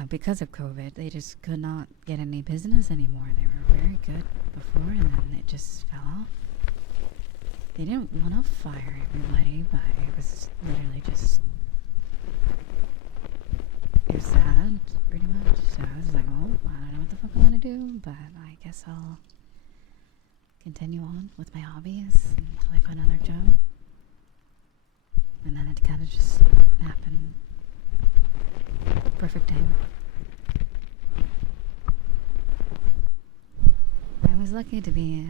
because of COVID. They just could not get any business anymore. They were very good before, and then it just fell off. They didn't want to fire everybody, but it was literally just, it was sad, pretty much. So I was like, well, I don't know what the fuck I want to do, but I guess I'll continue on with my hobbies until I find another job. And then it kind of just happened. Perfect time. I was lucky to be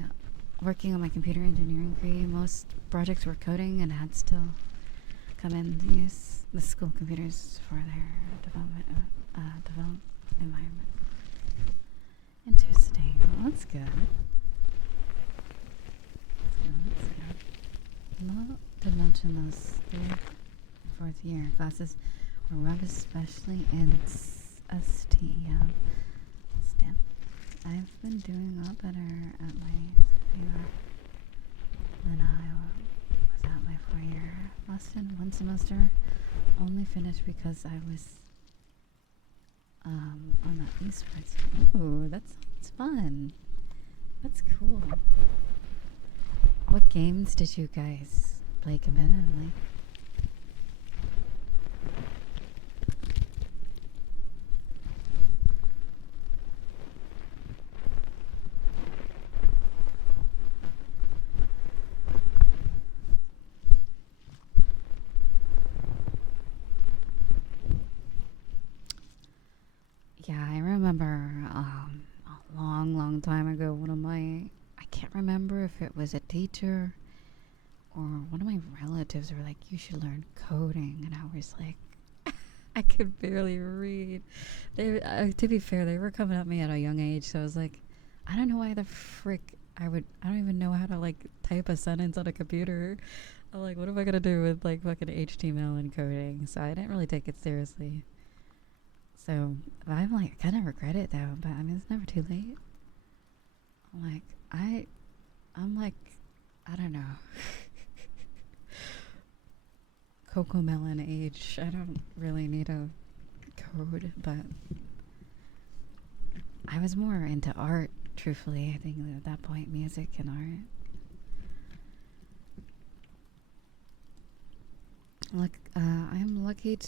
working on my computer engineering degree. Most projects were coding, and I had still come in to use the school computers for their development environment. Interesting. Well, that's good. Not to mention those 3rd and 4th year classes were rough, especially in STEM. I've been doing a lot better at my than I was at my 4-year. Lasted one semester, only finished because I was on the esports. Ooh, that sounds fun. That's cool. What games did you guys play competitively? Yeah, I remember a long time ago, I can't remember if it was a teacher or one of my relatives were like, you should learn coding. And I was like, I could barely read. To be fair, they were coming at me at a young age. So I was like, I don't know why the frick I don't even know how to like type a sentence on a computer. I'm like, what am I going to do with like fucking HTML and coding? So I didn't really take it seriously. So I'm like, I kind of regret it though, but I mean, it's never too late. I'm like, I don't know. Coco Melon age. I don't really need a code, but I was more into art, truthfully. I think at that point, music and art. Look, I'm lucky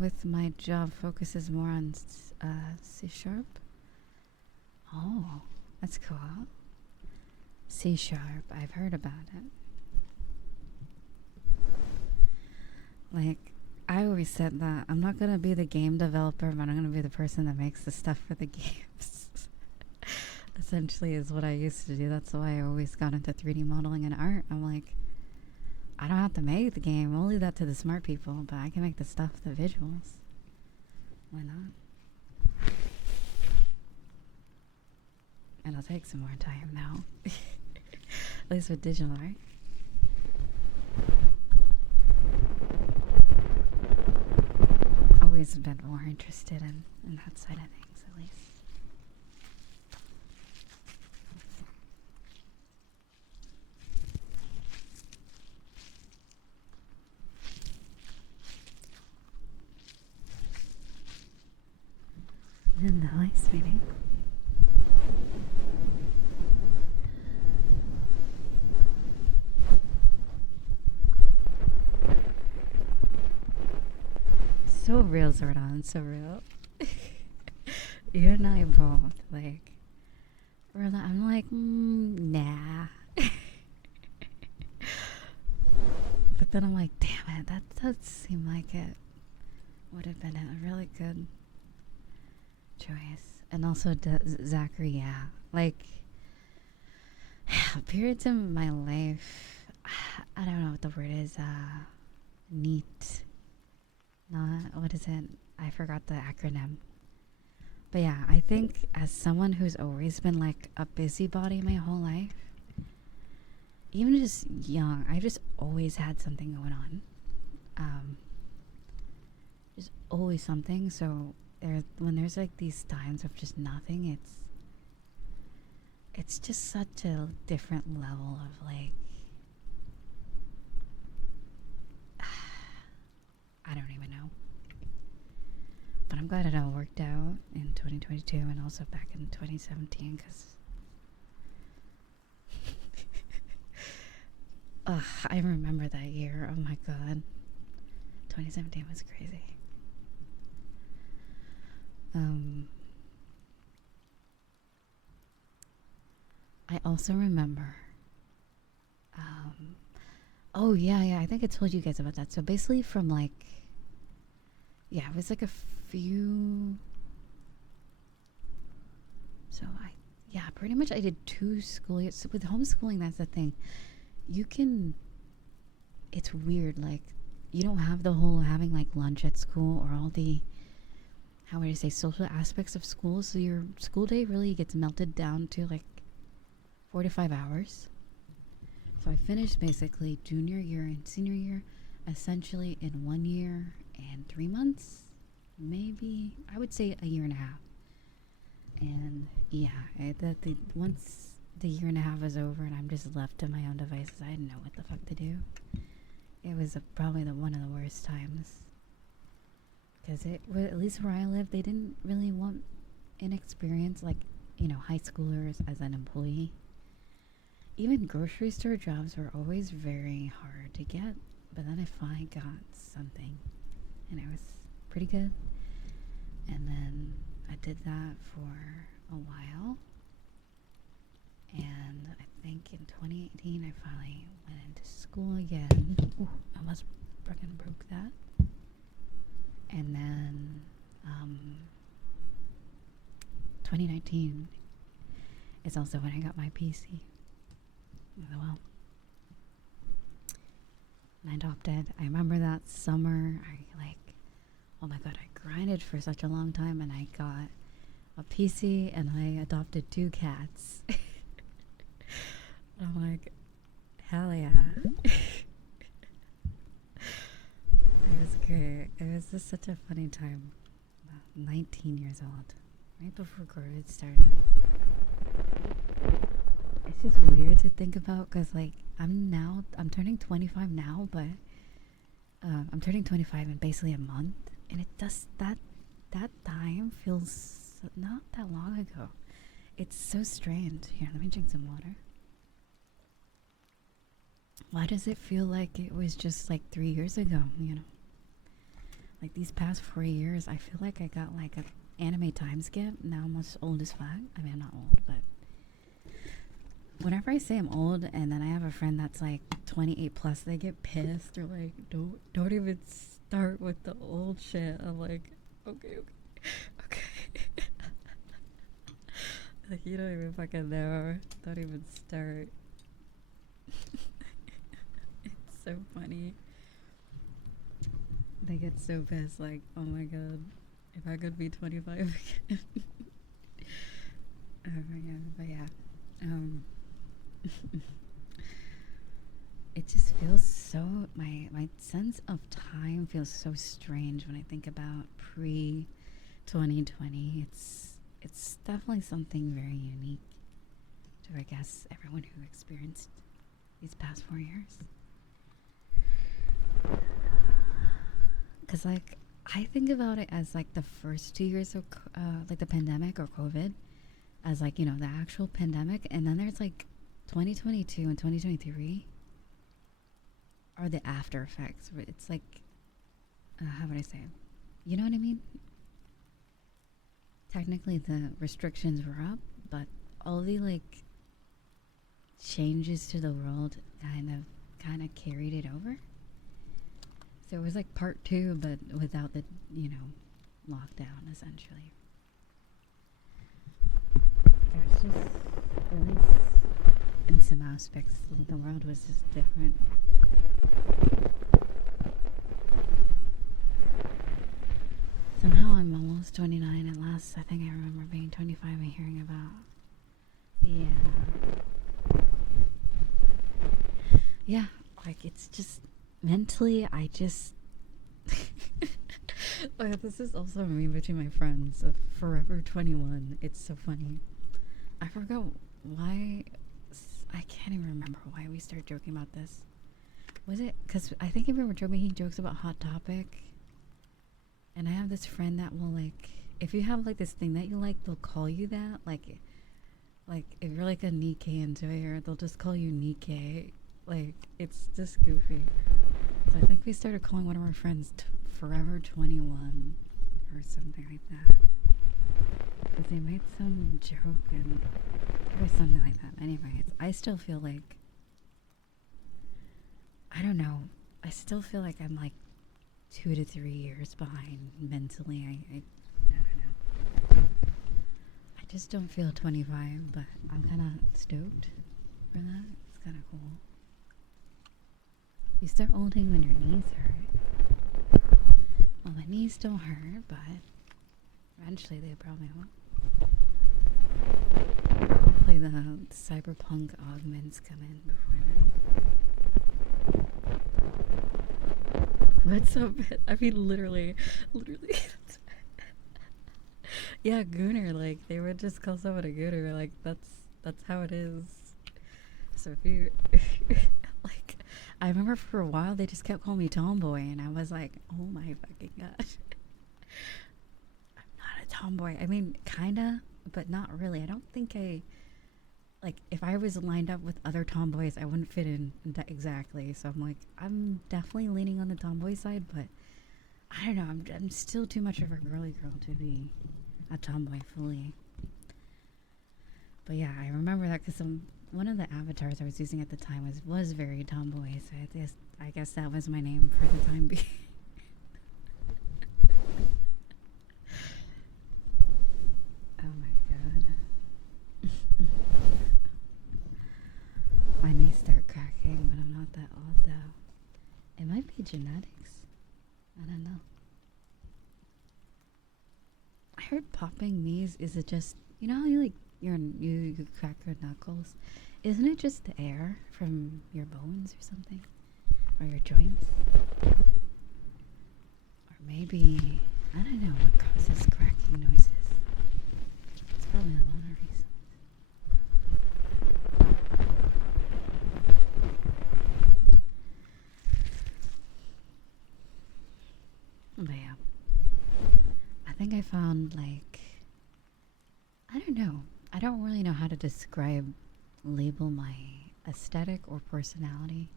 with my job focuses more on C#. Oh, that's cool. C#, I've heard about it. Like, I always said that I'm not going to be the game developer, but I'm going to be the person that makes the stuff for the games. Essentially is what I used to do. That's why I always got into 3D modeling and art. I'm like, I don't have to make the game. I'll leave that to the smart people, but I can make the stuff, the visuals. Why not? It'll take some more time now. At least with digital art. Always been more interested in that side of things, at least. Nice, sweetie. So real, Zordon. So real. You and I both like. I'm like, nah. But then I'm like, damn it, that does seem like it would have been a really good choice. And also Zachary, yeah. Like, periods in my life, I don't know what the word is. Neat. Not, what is it? I forgot the acronym. But yeah, I think as someone who's always been like a busybody my whole life, even just young, I just always had something going on. There's always something. So when there's like these times of just nothing, it's just such a different level of like, I don't even know. But I'm glad it all worked out in 2022 and also back in 2017 because I remember that year. Oh my god. 2017 was crazy. I also remember. Oh yeah, I think I told you guys about that. So basically, from like, yeah, it was like a few. So pretty much I did 2 school years. So with homeschooling, that's the thing. You can. It's weird. Like, you don't have the whole having like lunch at school or all the, how would I say, social aspects of school. So your school day really gets melted down to like 4 to 5 hours. So I finished basically junior year and senior year essentially in 1 year and 3 months. Maybe, I would say a year and a half. And yeah, once the year and a half was over and I'm just left to my own devices, I didn't know what the fuck to do. It was probably one of the worst times. Because at least where I live, they didn't really want inexperienced, like, high schoolers as an employee. Even grocery store jobs were always very hard to get, but then I finally got something, and it was pretty good. And then I did that for a while, and I think in 2018 I finally went into school again. Ooh, I almost fucking broke that. And then 2019 is also when I got my PC. Well, and I adopted. I remember that summer, oh my god, I grinded for such a long time and I got a PC and I adopted 2 cats. I'm like, hell yeah. It was great. It was just such a funny time. 19 years old, right before COVID started. It's just weird to think about because, like, I'm turning 25 now, but I'm turning 25 in basically a month, and it does that time feels not that long ago. It's so strange. Here, let me drink some water. Why does it feel like it was just like 3 years ago? Like these past 4 years, I feel like I got like an anime time skip. Now I'm almost old as fuck. I mean, I'm not old, but whenever I say I'm old and then I have a friend that's like 28 plus, they get pissed. They're like, don't even start with the old shit. I'm like, okay. Like, you don't even fucking know. Don't even start. It's so funny. They get so pissed, like, oh my god, if I could be 25 again. Oh my god, but yeah. It just feels so, my sense of time feels so strange when I think about pre 2020. It's definitely something very unique to, I guess, everyone who experienced these past 4 years. Because, like, I think about it as like the first 2 years of like the pandemic or COVID, as like, the actual pandemic, and then there's like 2022 and 2023 are the after effects. It's like, how would I say it? You know what I mean? Technically, the restrictions were up, but all the like changes to the world kind of carried it over. So it was like part two, but without the lockdown essentially. There's just at least in some aspects the world was just different. Somehow I'm almost 29 at last. I think I remember being 25 and hearing about. Yeah, like it's just mentally, I just. Like, this is also me between my friends. Forever 21. It's so funny. I forgot why. I can't even remember why we started joking about this. Was it because I think if we were making jokes about Hot Topic? And I have this friend that will like, if you have like this thing that you like, they'll call you that. Like if you're like a Nikkei enjoyer, they'll just call you Nikkei. Like, it's just goofy. So I think we started calling one of our friends Forever 21 or something like that. Because they made some joke and or something like that. Anyways, I still feel like, I don't know. I still feel like I'm like 2 to 3 years behind mentally. I don't know. I just don't feel 25, but I'm kind of stoked for that. It's kind of cool. You start olding when your knees hurt. Well, my knees don't hurt, but eventually they probably won't. Hopefully the cyberpunk augments come in before then. That's so bad. I mean, literally. Yeah, gooner. Like, they would just call someone a gooner. Like, that's how it is. So if you, like, I remember for a while they just kept calling me tomboy, and I was like, oh my fucking gosh. I'm not a tomboy. I mean, kinda, but not really. I don't think like, if I was lined up with other tomboys, I wouldn't fit in exactly. So I'm like, I'm definitely leaning on the tomboy side, but I don't know. I'm still too much of a girly girl to be a tomboy fully. But yeah, I remember that because one of the avatars I was using at the time was very tomboy. So I guess that was my name for the time being. Oh my god. My knees start cracking, but I'm not that old though. It might be genetics. I don't know. I heard popping knees, is it just, how you like you crack your knuckles? Isn't it just the air from your bones or something? Or your joints? Or maybe, I don't know what causes cracking noises. It's probably a lot of reasons. But yeah, I think I found, like, I don't know. I don't really know how to label my aesthetic or personality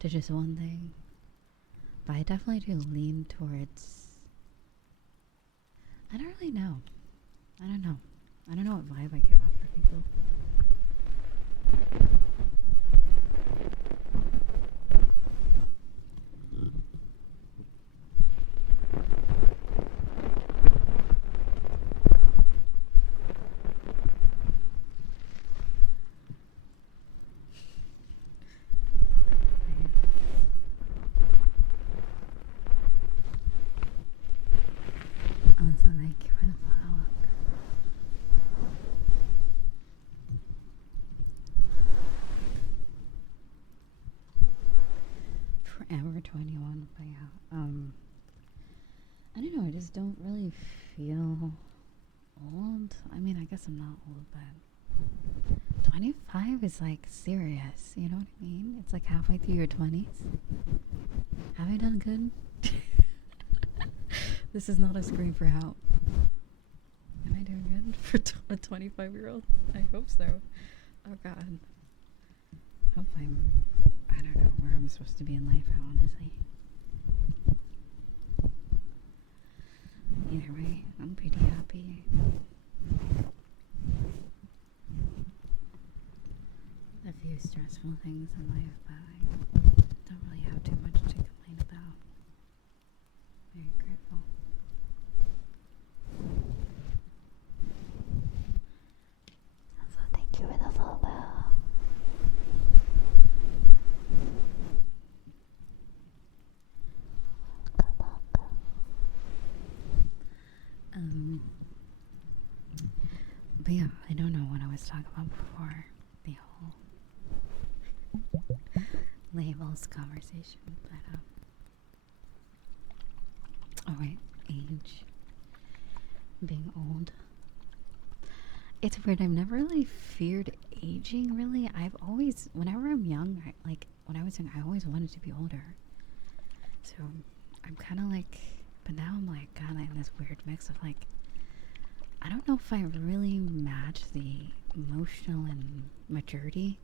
to just one thing. But I definitely do lean towards, I don't really know. I don't know. I don't know what vibe I give off for people. Alyssa, thank you for the follow-up. Forever 21, but yeah. I don't know, I just don't really feel old. I mean, I guess I'm not old, but 25 is like serious, you know what I mean? It's like halfway through your 20s. Have I done good? This is not a scream for help. Am I doing good for a 25-year-old? I hope so. Oh god. Hope I don't know where I'm supposed to be in life, honestly. Either way, I'm pretty happy. A few stressful things in life, but I don't really have too much to complain about. Very grateful. Also, thank you for the follow. But yeah, I don't know what I was talking about before the whole labels conversation, but all right, age, being old. It's weird. I've never really feared aging. Really, I've always, whenever I'm young, when I was young, I always wanted to be older. So I'm kind of like, but now I'm like kind of in this weird mix of like, I don't know if I really match the emotional and maturity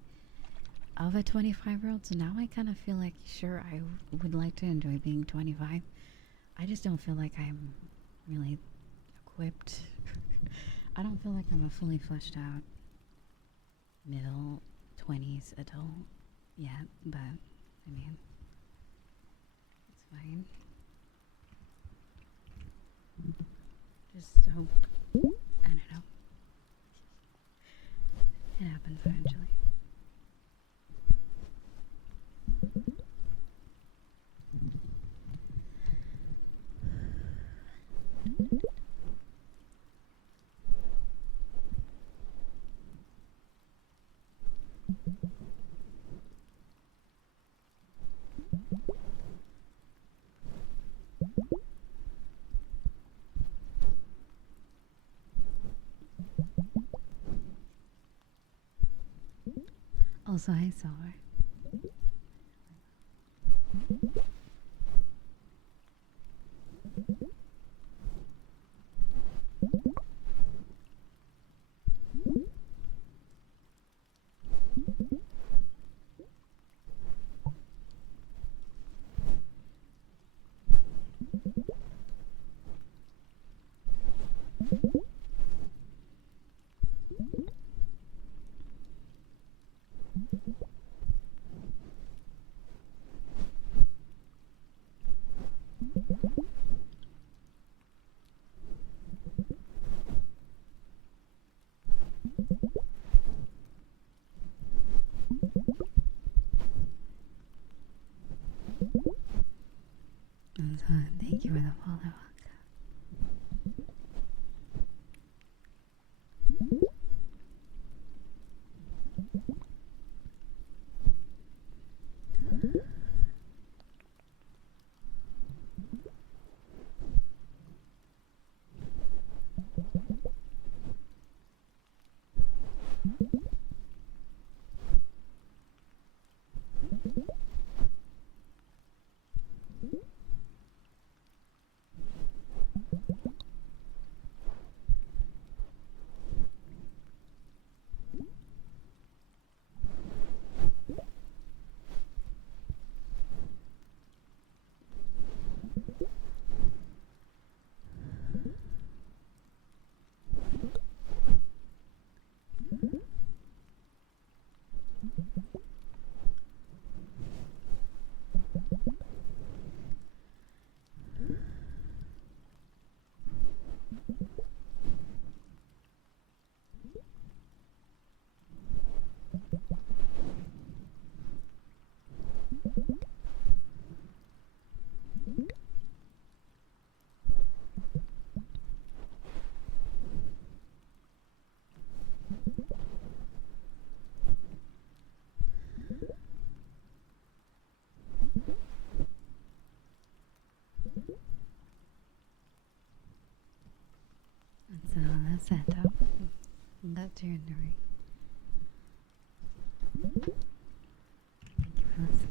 of a 25-year-old. So now I kind of feel like, sure, I would like to enjoy being 25. I just don't feel like I'm really equipped. I don't feel like I'm a fully fleshed out middle 20s adult yet, but I mean, it's fine. Just hope, I don't know, it happens eventually. Also, I saw her. Thank you for the follow. So that's it. That's your story. Thank you for listening.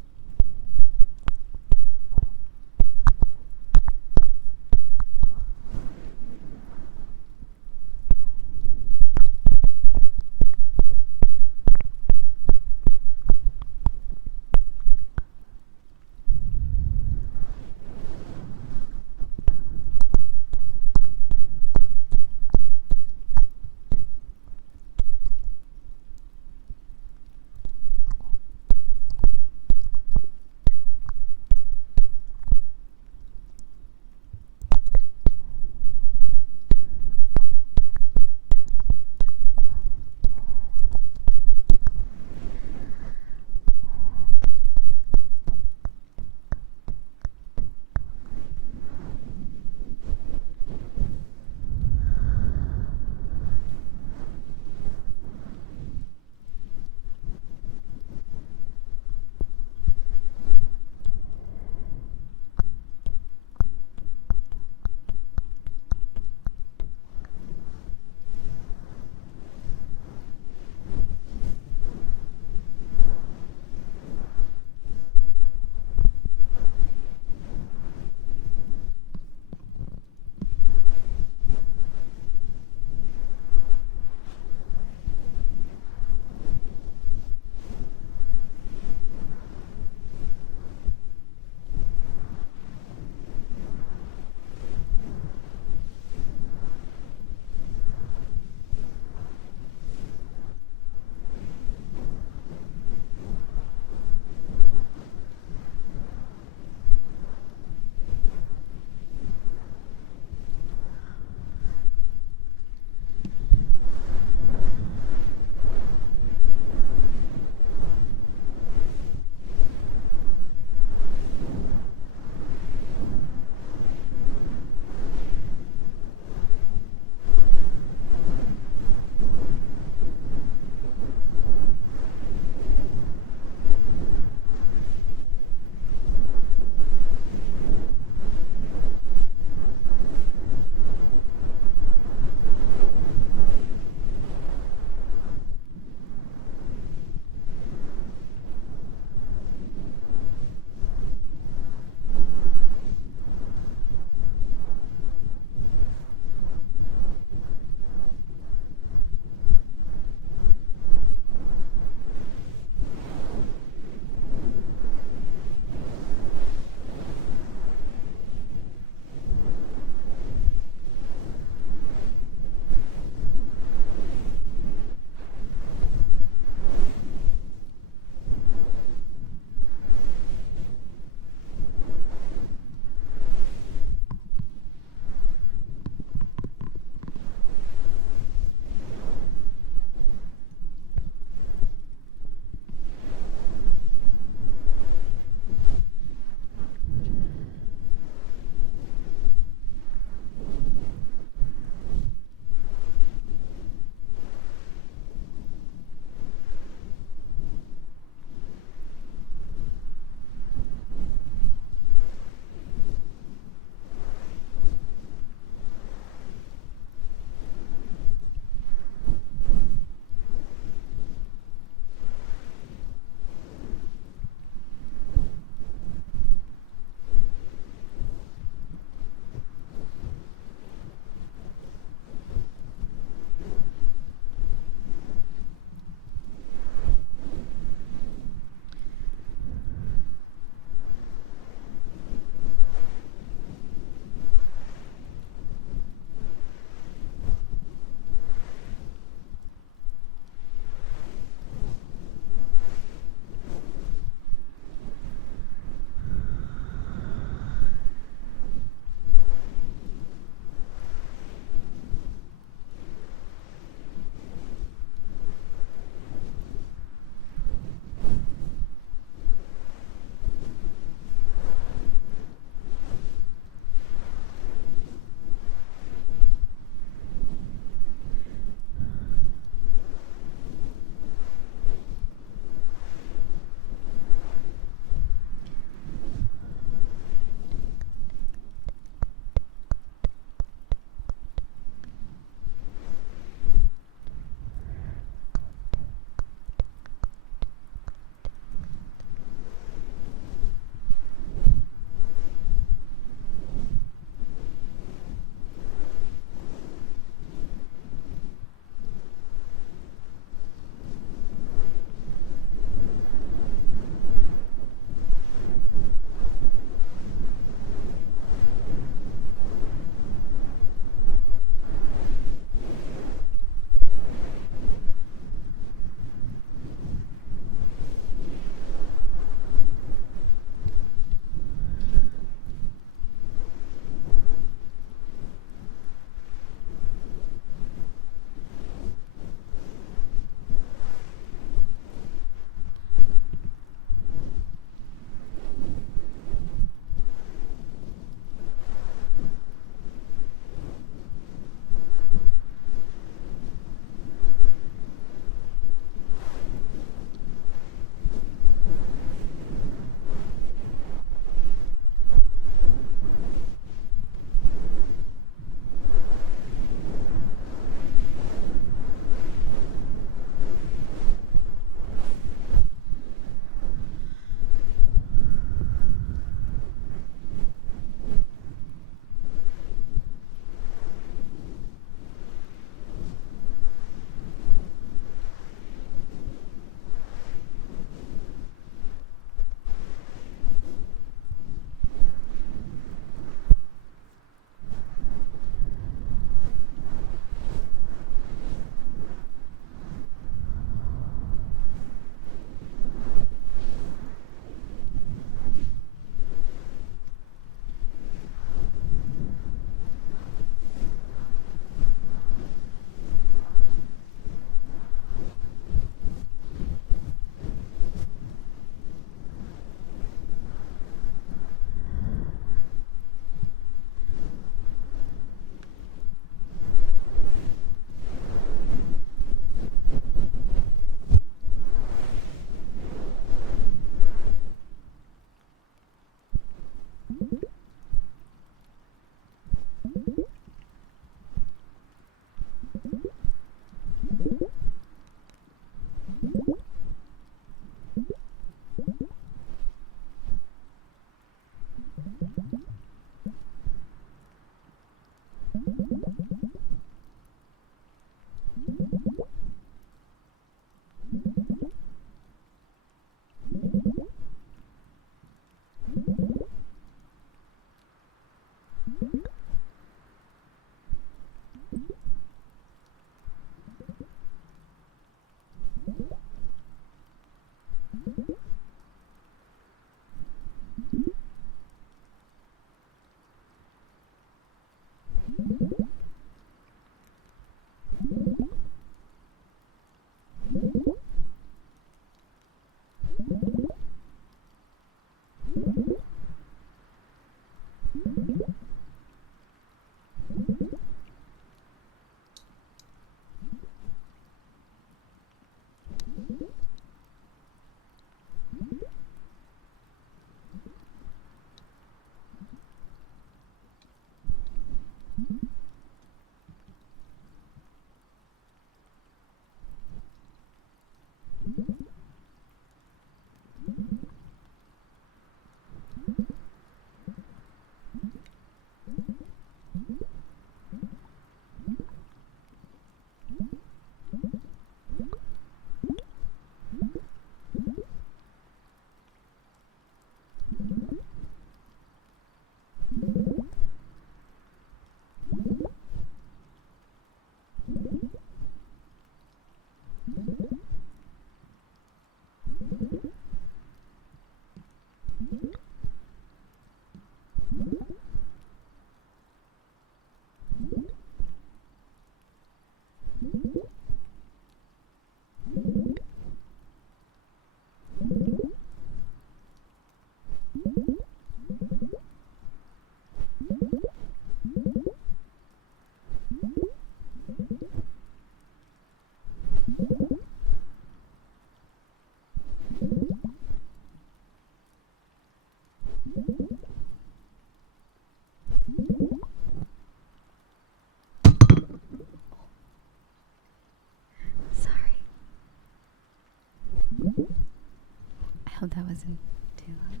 wasn't too loud.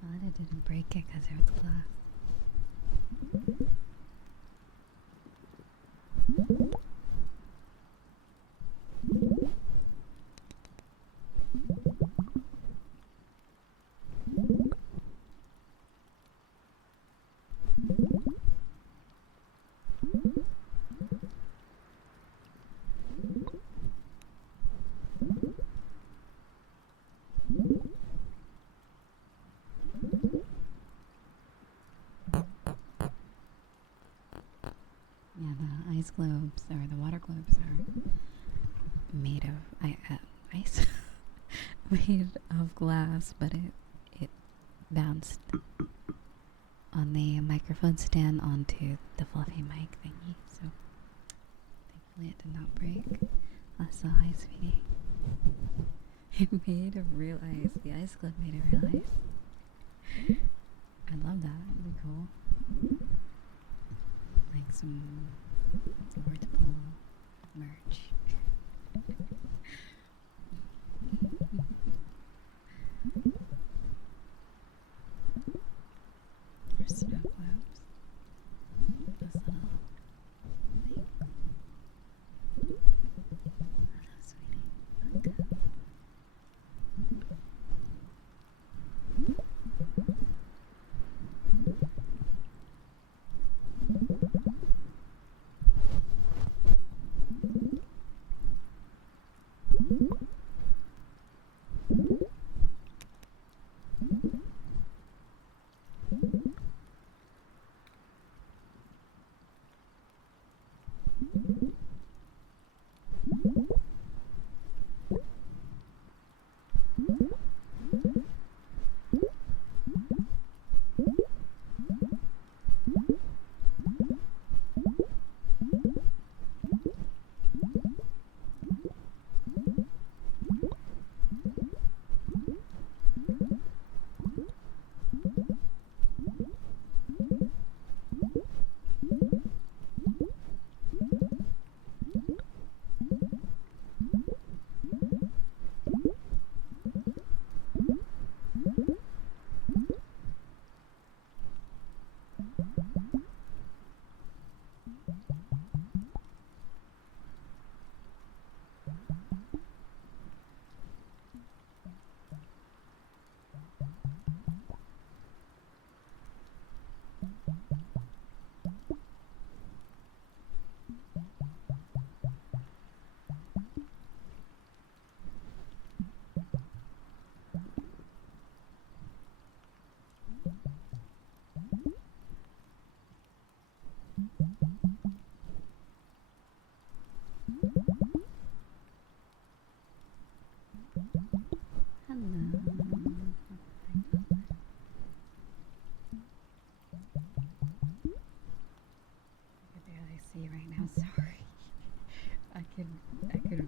Glad I didn't break it because it was glass. Yeah, the ice globes or the water globes are made of ice, made of glass, but it bounced on the microphone stand onto the fluffy mic thingy. So thankfully it did not break. That's so high, sweetie. It made of real ice. The ice globe made of real ice. I love that. That'd be cool. Like some portable merch. Or snow globes. Those little things. Hello, sweetie. Welcome.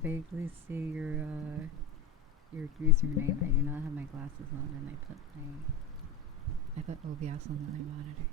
Vaguely see your username. I do not have my glasses on, and I put OBS on the other monitor.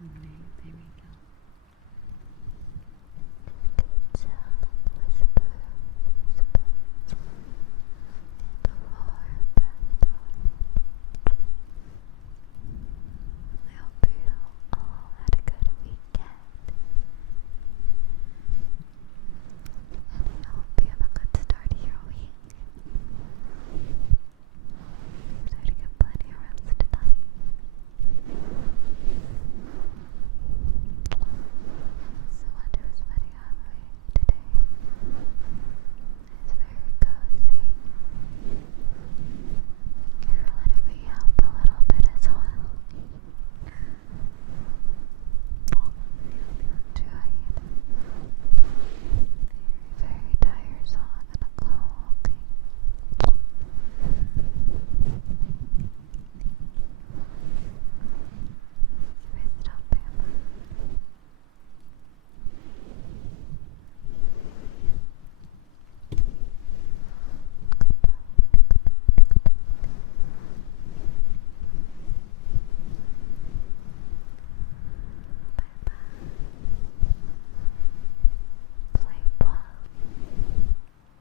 on there.